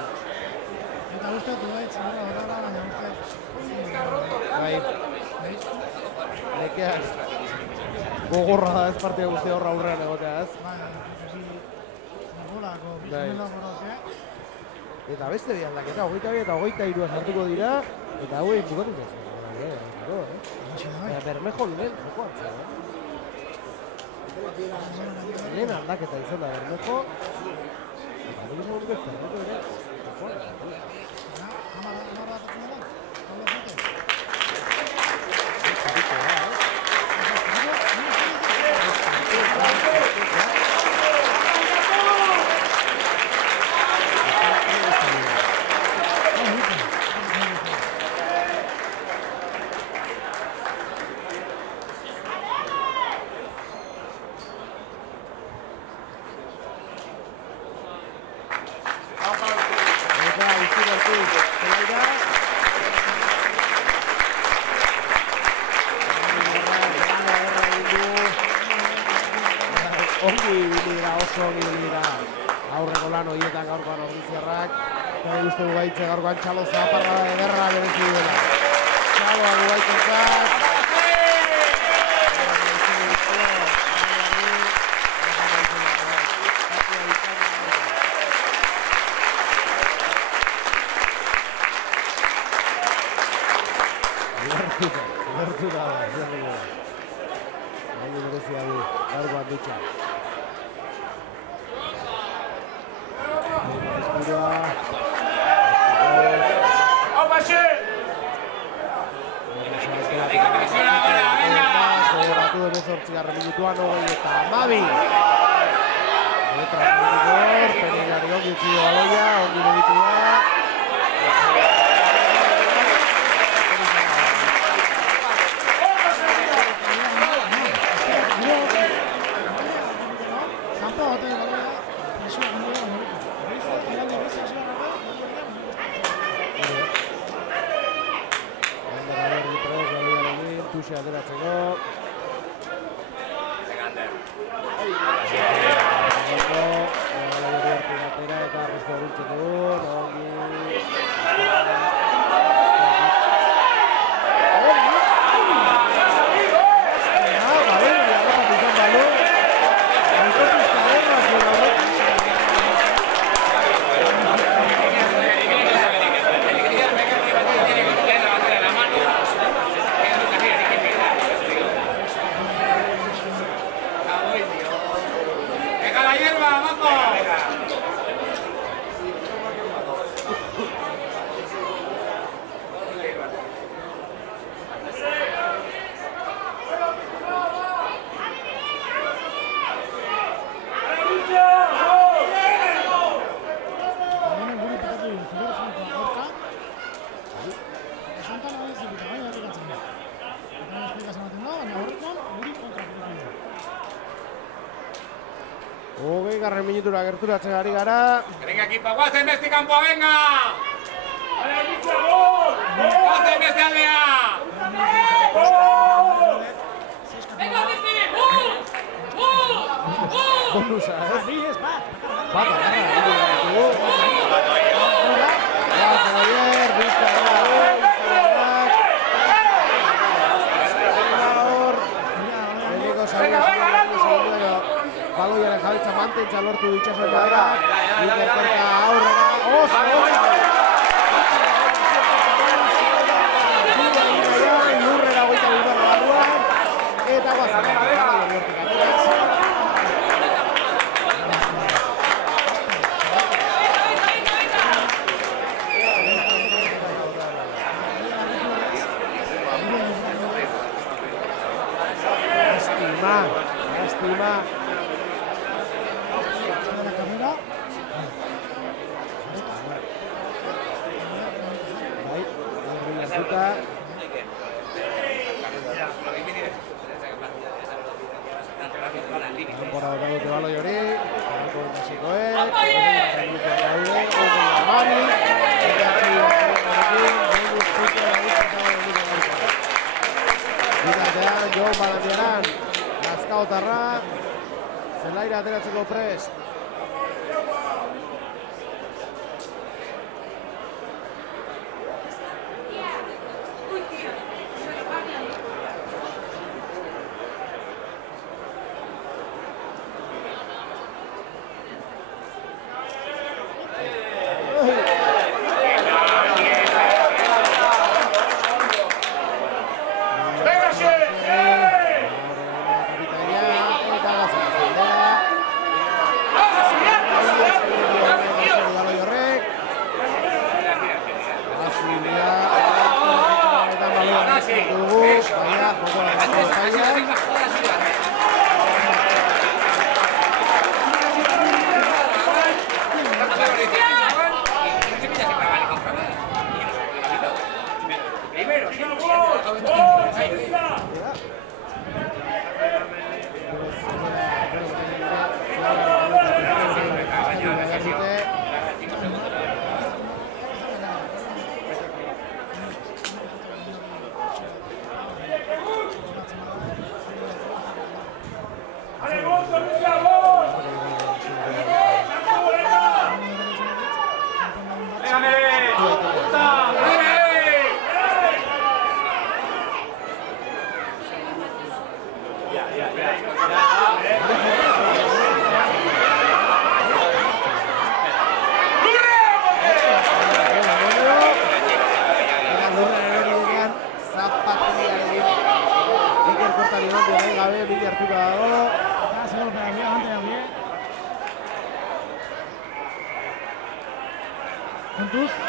Eta uste du baitz, baina uste. Bai. Lekeak gogorra da ez partia guzti horra aurrean egotea ez. Eta beste bi aldaketa, 22 eta 23 sartuko dira, eta hauei bukatu zen. Bermejo lehen, joko hartzea. Lehen aldaketa izan da Bermejo. Eta hori izan dut Ferreto ere. Gaurkoan Txalo zaparra ederra berezi duela. Txalo aguaitetzat. Lertu da, baina berezia du, gaurkoan dutxa. Eskurua. Gogoratu emezortzigarren minutuan 20 eta 12. Eta Rigor, Pereirari ongi utzi du baloia, ongi mugitu da. Kanpo bate baloia, presioa ateratzeko. Eta arrezko gurtzeko dut, ongi... Hogeigarren minutura gerturatzen ari gara. Venga, equipo, guazen besti kanpoa, venga! Guazen besti aldea! Venga, bizi! Bonusa, ez? Bat! Bata, Zabayer, baloiaren jabitza mantentza lortu ditxasoen badera. Ikerkorta aurrera. Oso! Lurrera goita bilberra barruan. Eta guazen. Estima. Temporada de baloy hori, bitartean, Jon Balandiaran, Lazkaotarra, zelaira ateratzeko prest.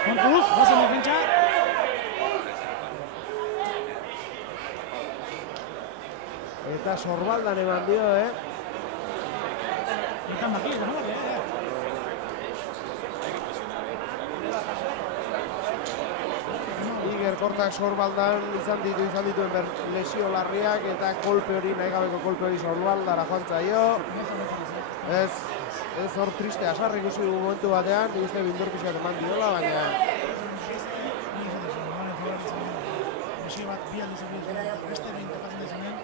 Kontuz, bazen defentsa. Eta sorbaldan eman dio, Eta maki, no? Ikerkortak sorbaldan izan dituen lesio larriak eta kolpe hori, nahi gabeko kolpe hori sorbaldara joan zaio. Ez hor triste asarrik ikusi dugu momentu batean, uste bildor pixkat eman diola, baina... presio bat bi aldiz egin zuen, beste behin tokatzen dezunen,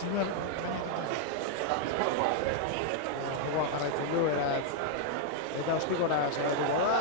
Ziber, jarraitzen du, beraz, eta ostikora segatuko da.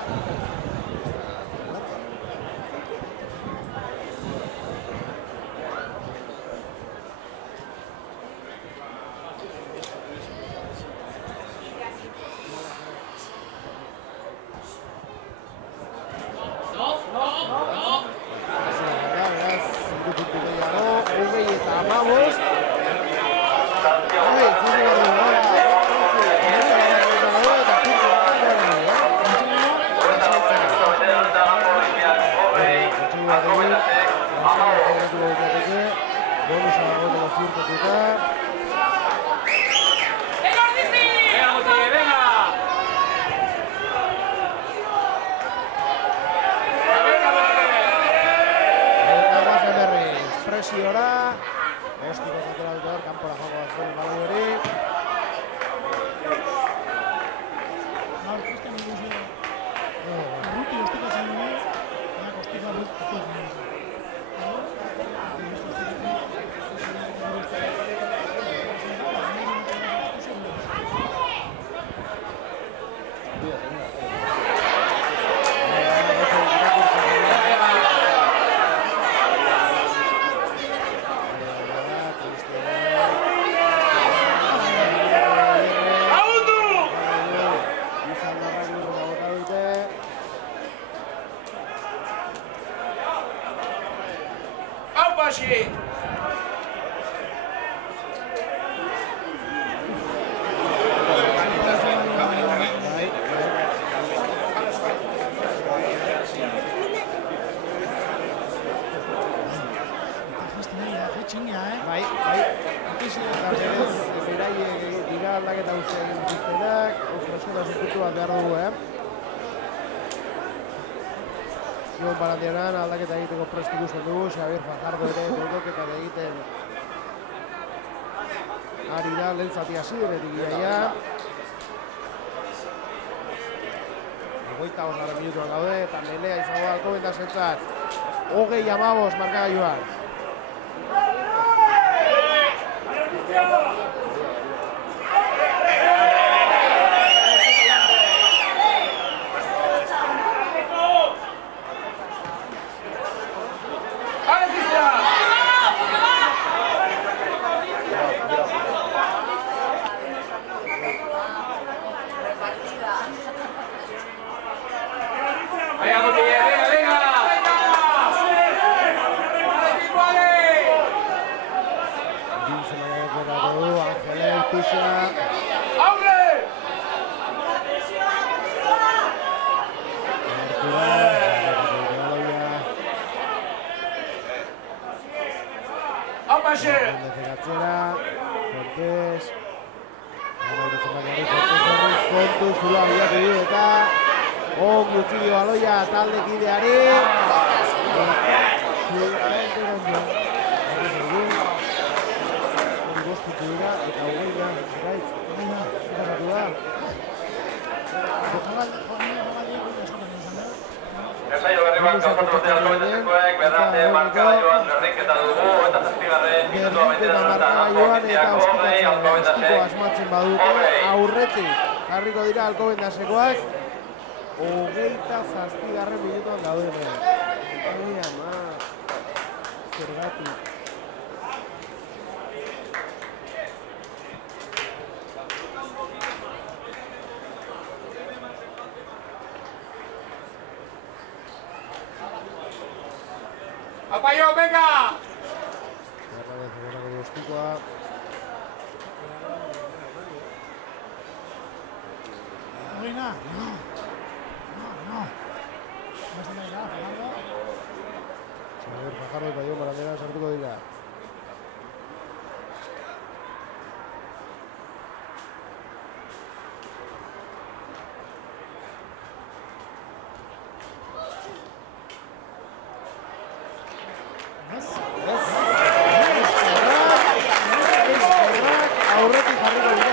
Aldaketa egiteko prest ikusten dugu, Xabier Fajardo ere borroketak egiten ari da, lehen zati hasieratik iaia. 25 minutuan gaude, eta Melea izango da Alcobendasentzat. 20-15 markagailuan. Jarriko dira Alcobendasekoak 27 minutuan daudenean. Zergatik. ¡Apayo, venga! No. Xabier Fajardo eta Jon Barandiaran sartuko dira. Aurretik jarriko dira.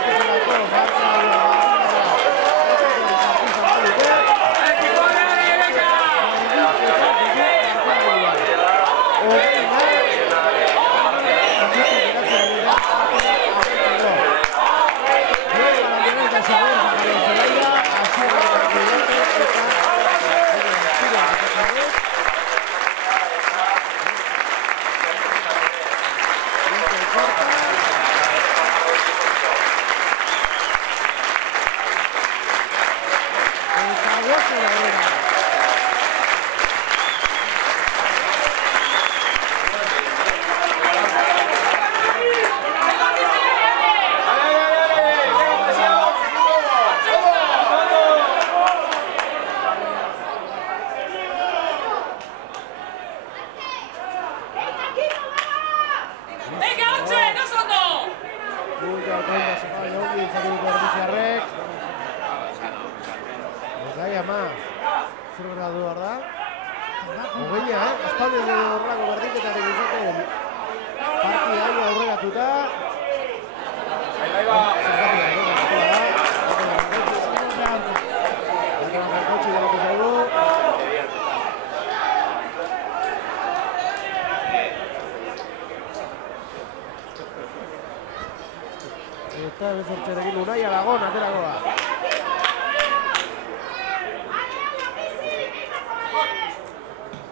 Eta bezortzerekin Unai Aragon aterako da.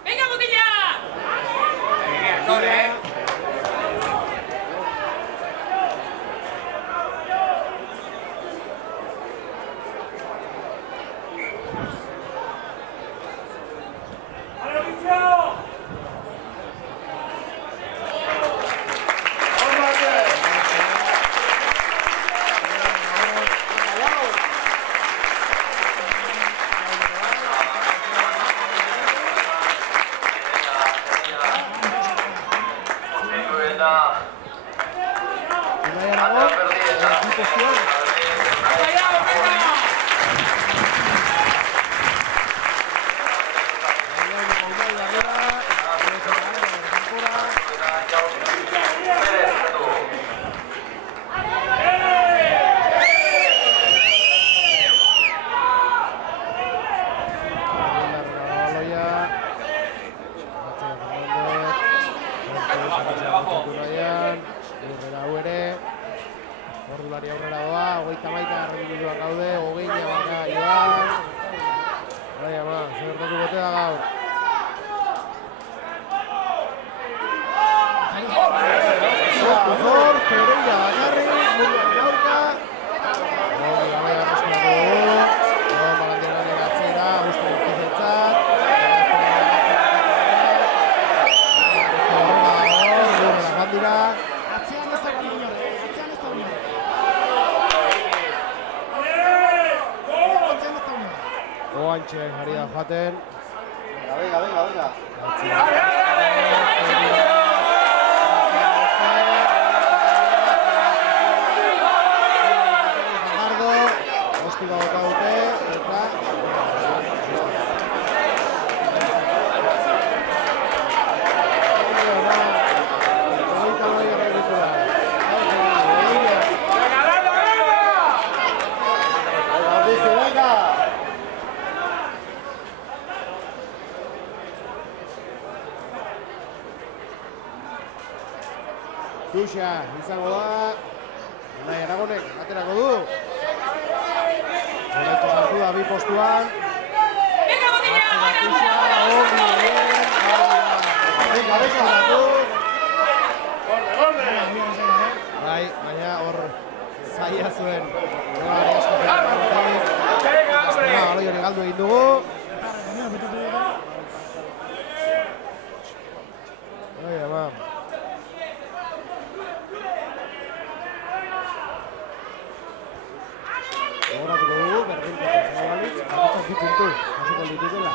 Venga, Botilla! Corre, Ordulari aurrera doa, 31 minutuan gaude, 20 baka joan. Bai ama, zer gertatu bote da gaur. Zor, Pereira bakarri, munduan dauka. Hori gabe garraskonatu dugu. Balandianen atzera, uste urkizetzat. Bandira. Atzean ez dago inor, atzean ez dago inor. Oantxe ari da joaten. Venga. Gardo, ostiba boka dute, eta... Duxa, izango da, Unai Aragonek aterako du. Olaitxo sartu da bi postuan. Venga, Botilla! Bai, baina hor zaila zuen. Baloi hori galdu egin dugu. Bai, ama. Gogoratuko dugu, berdinketak izango balitz, bakoitzak 2 puntu jasoko dituzela.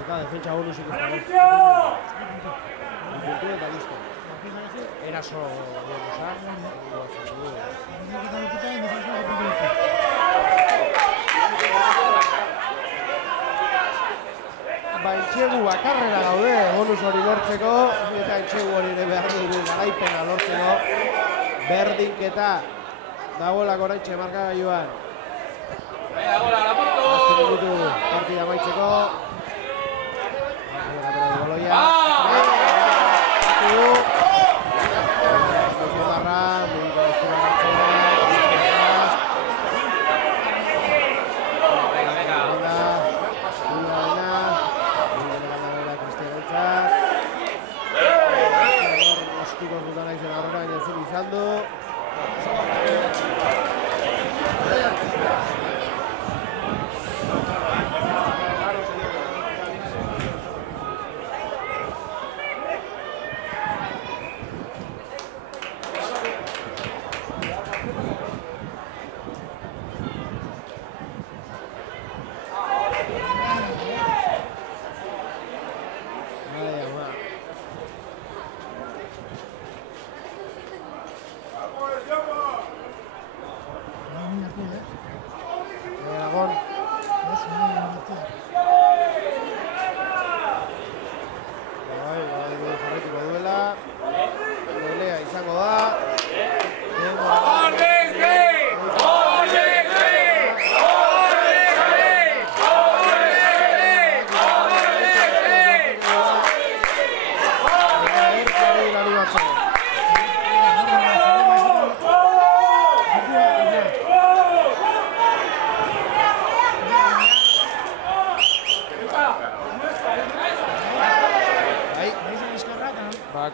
Eta defentsa bonusik ez dago. 2 puntu eta listo. Eraso bonusa. Ba, entxegu bakarrera gaude bonus hori lortzeko, eta entxegu hori ere behar dugu garaipena lortzeko. Berdinketa dagoelako oraintxe markagailuan. Azken minutu partida amaitzeko. Baloia. Aragón. Jarraituko duela. Pelea izango da.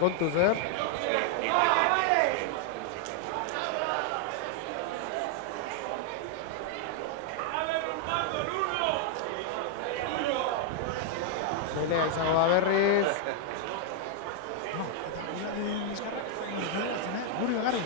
Kontuz, Pelea izango da berriz. Guri begarri.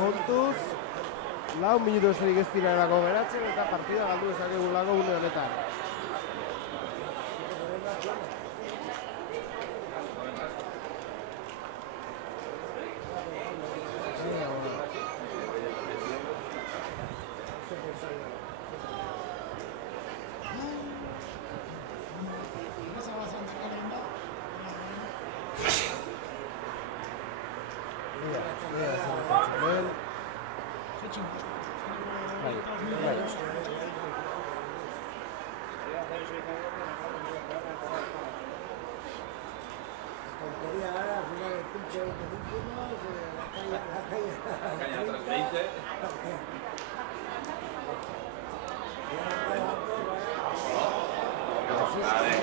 Kontuz, 4 minutu esterik ez direlako geratzen eta partida galdu dezakegulako une honetan.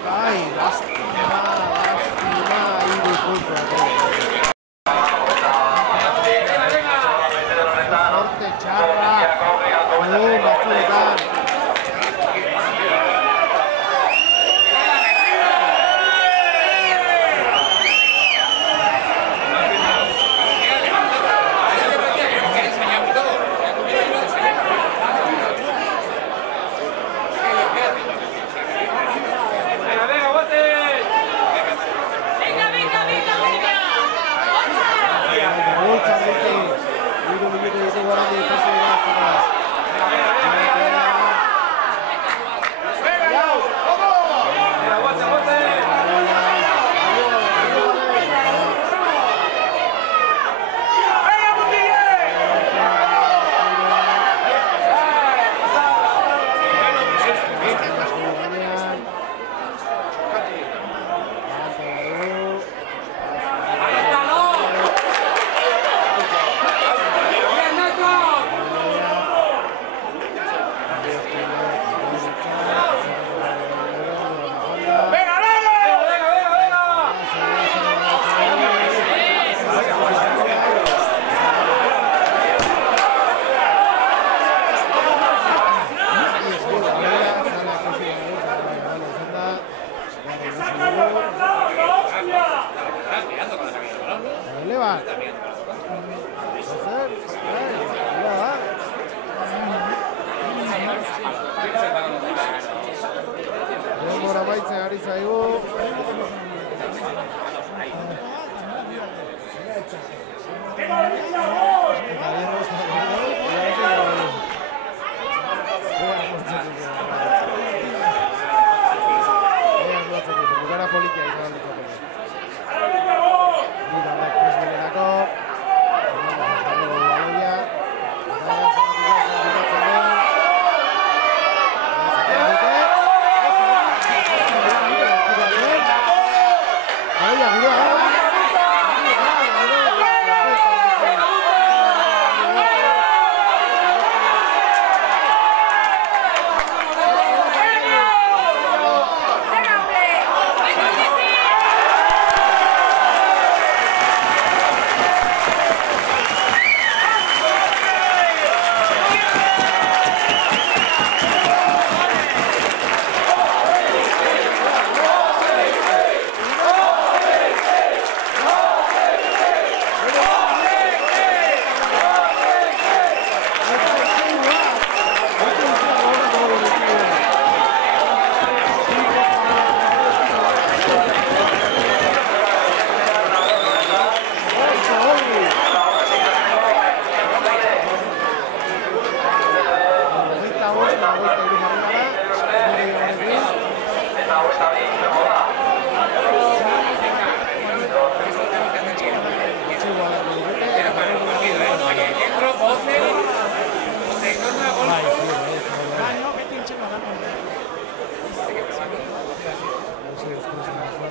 Ai, lastima, hiru puntuak. Sorte txarra, batzuetan.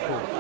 leku.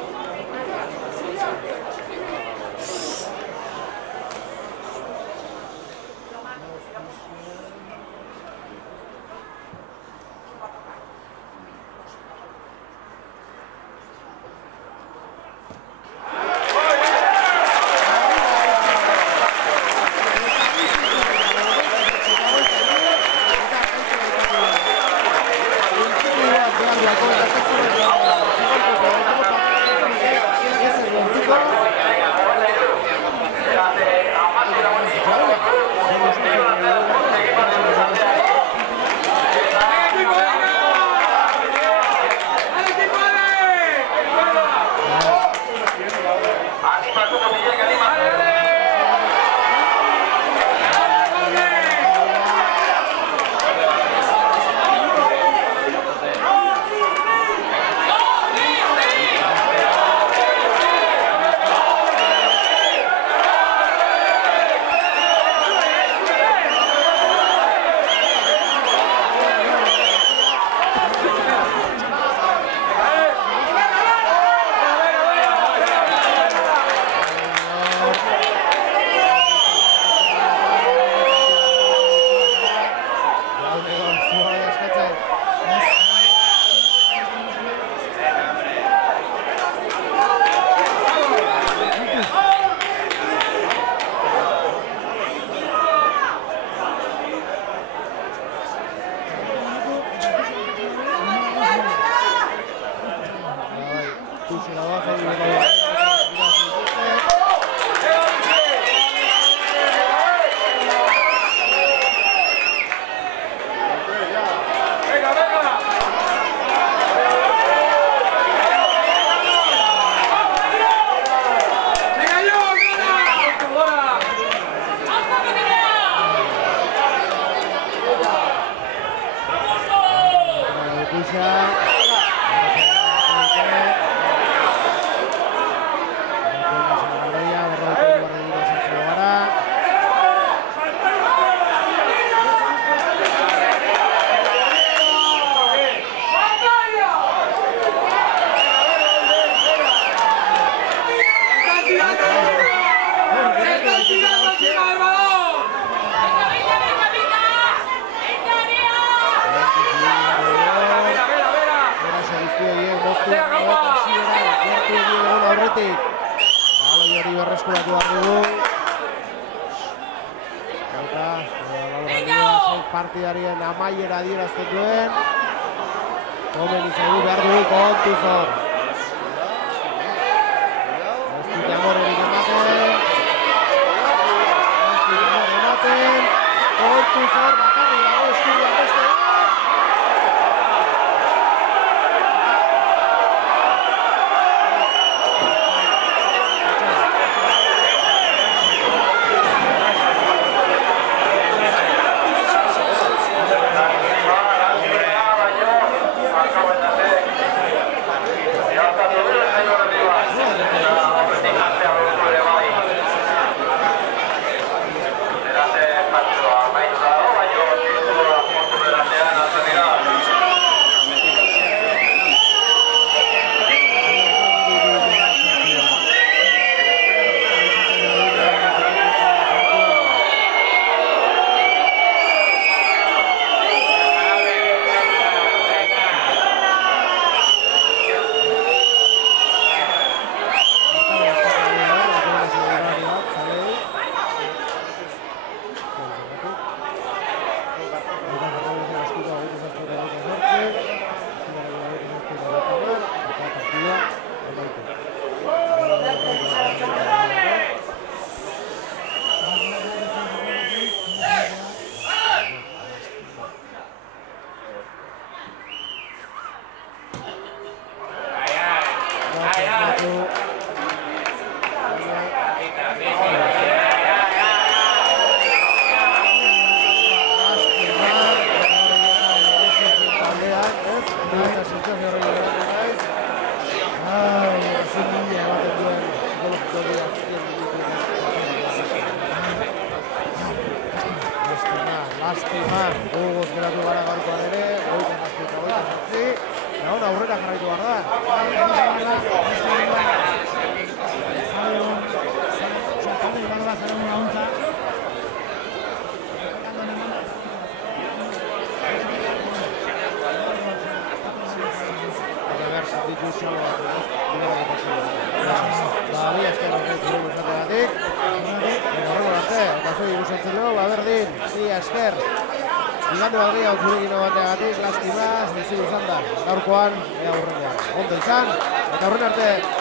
Partidarien amaiera adierazten duen. Komen izaigu behar dugu Kontuzor. Ez dute amorerik ematen. Kontuzor bakarri dago eskubian beste. Lastima, gogoz geratu gara gaurkoan ere, 28-28, hona aurrera jarraitu behar da. Mila esker horret zure gustategatik. Horrego arte, eta zui gustatzen dugu, berdin, mila esker. Igande badria zurekin bateagatik, lastima, bizi izan da. Gaurkoan, ea hurrenea. Ondo izan, eta horren arte.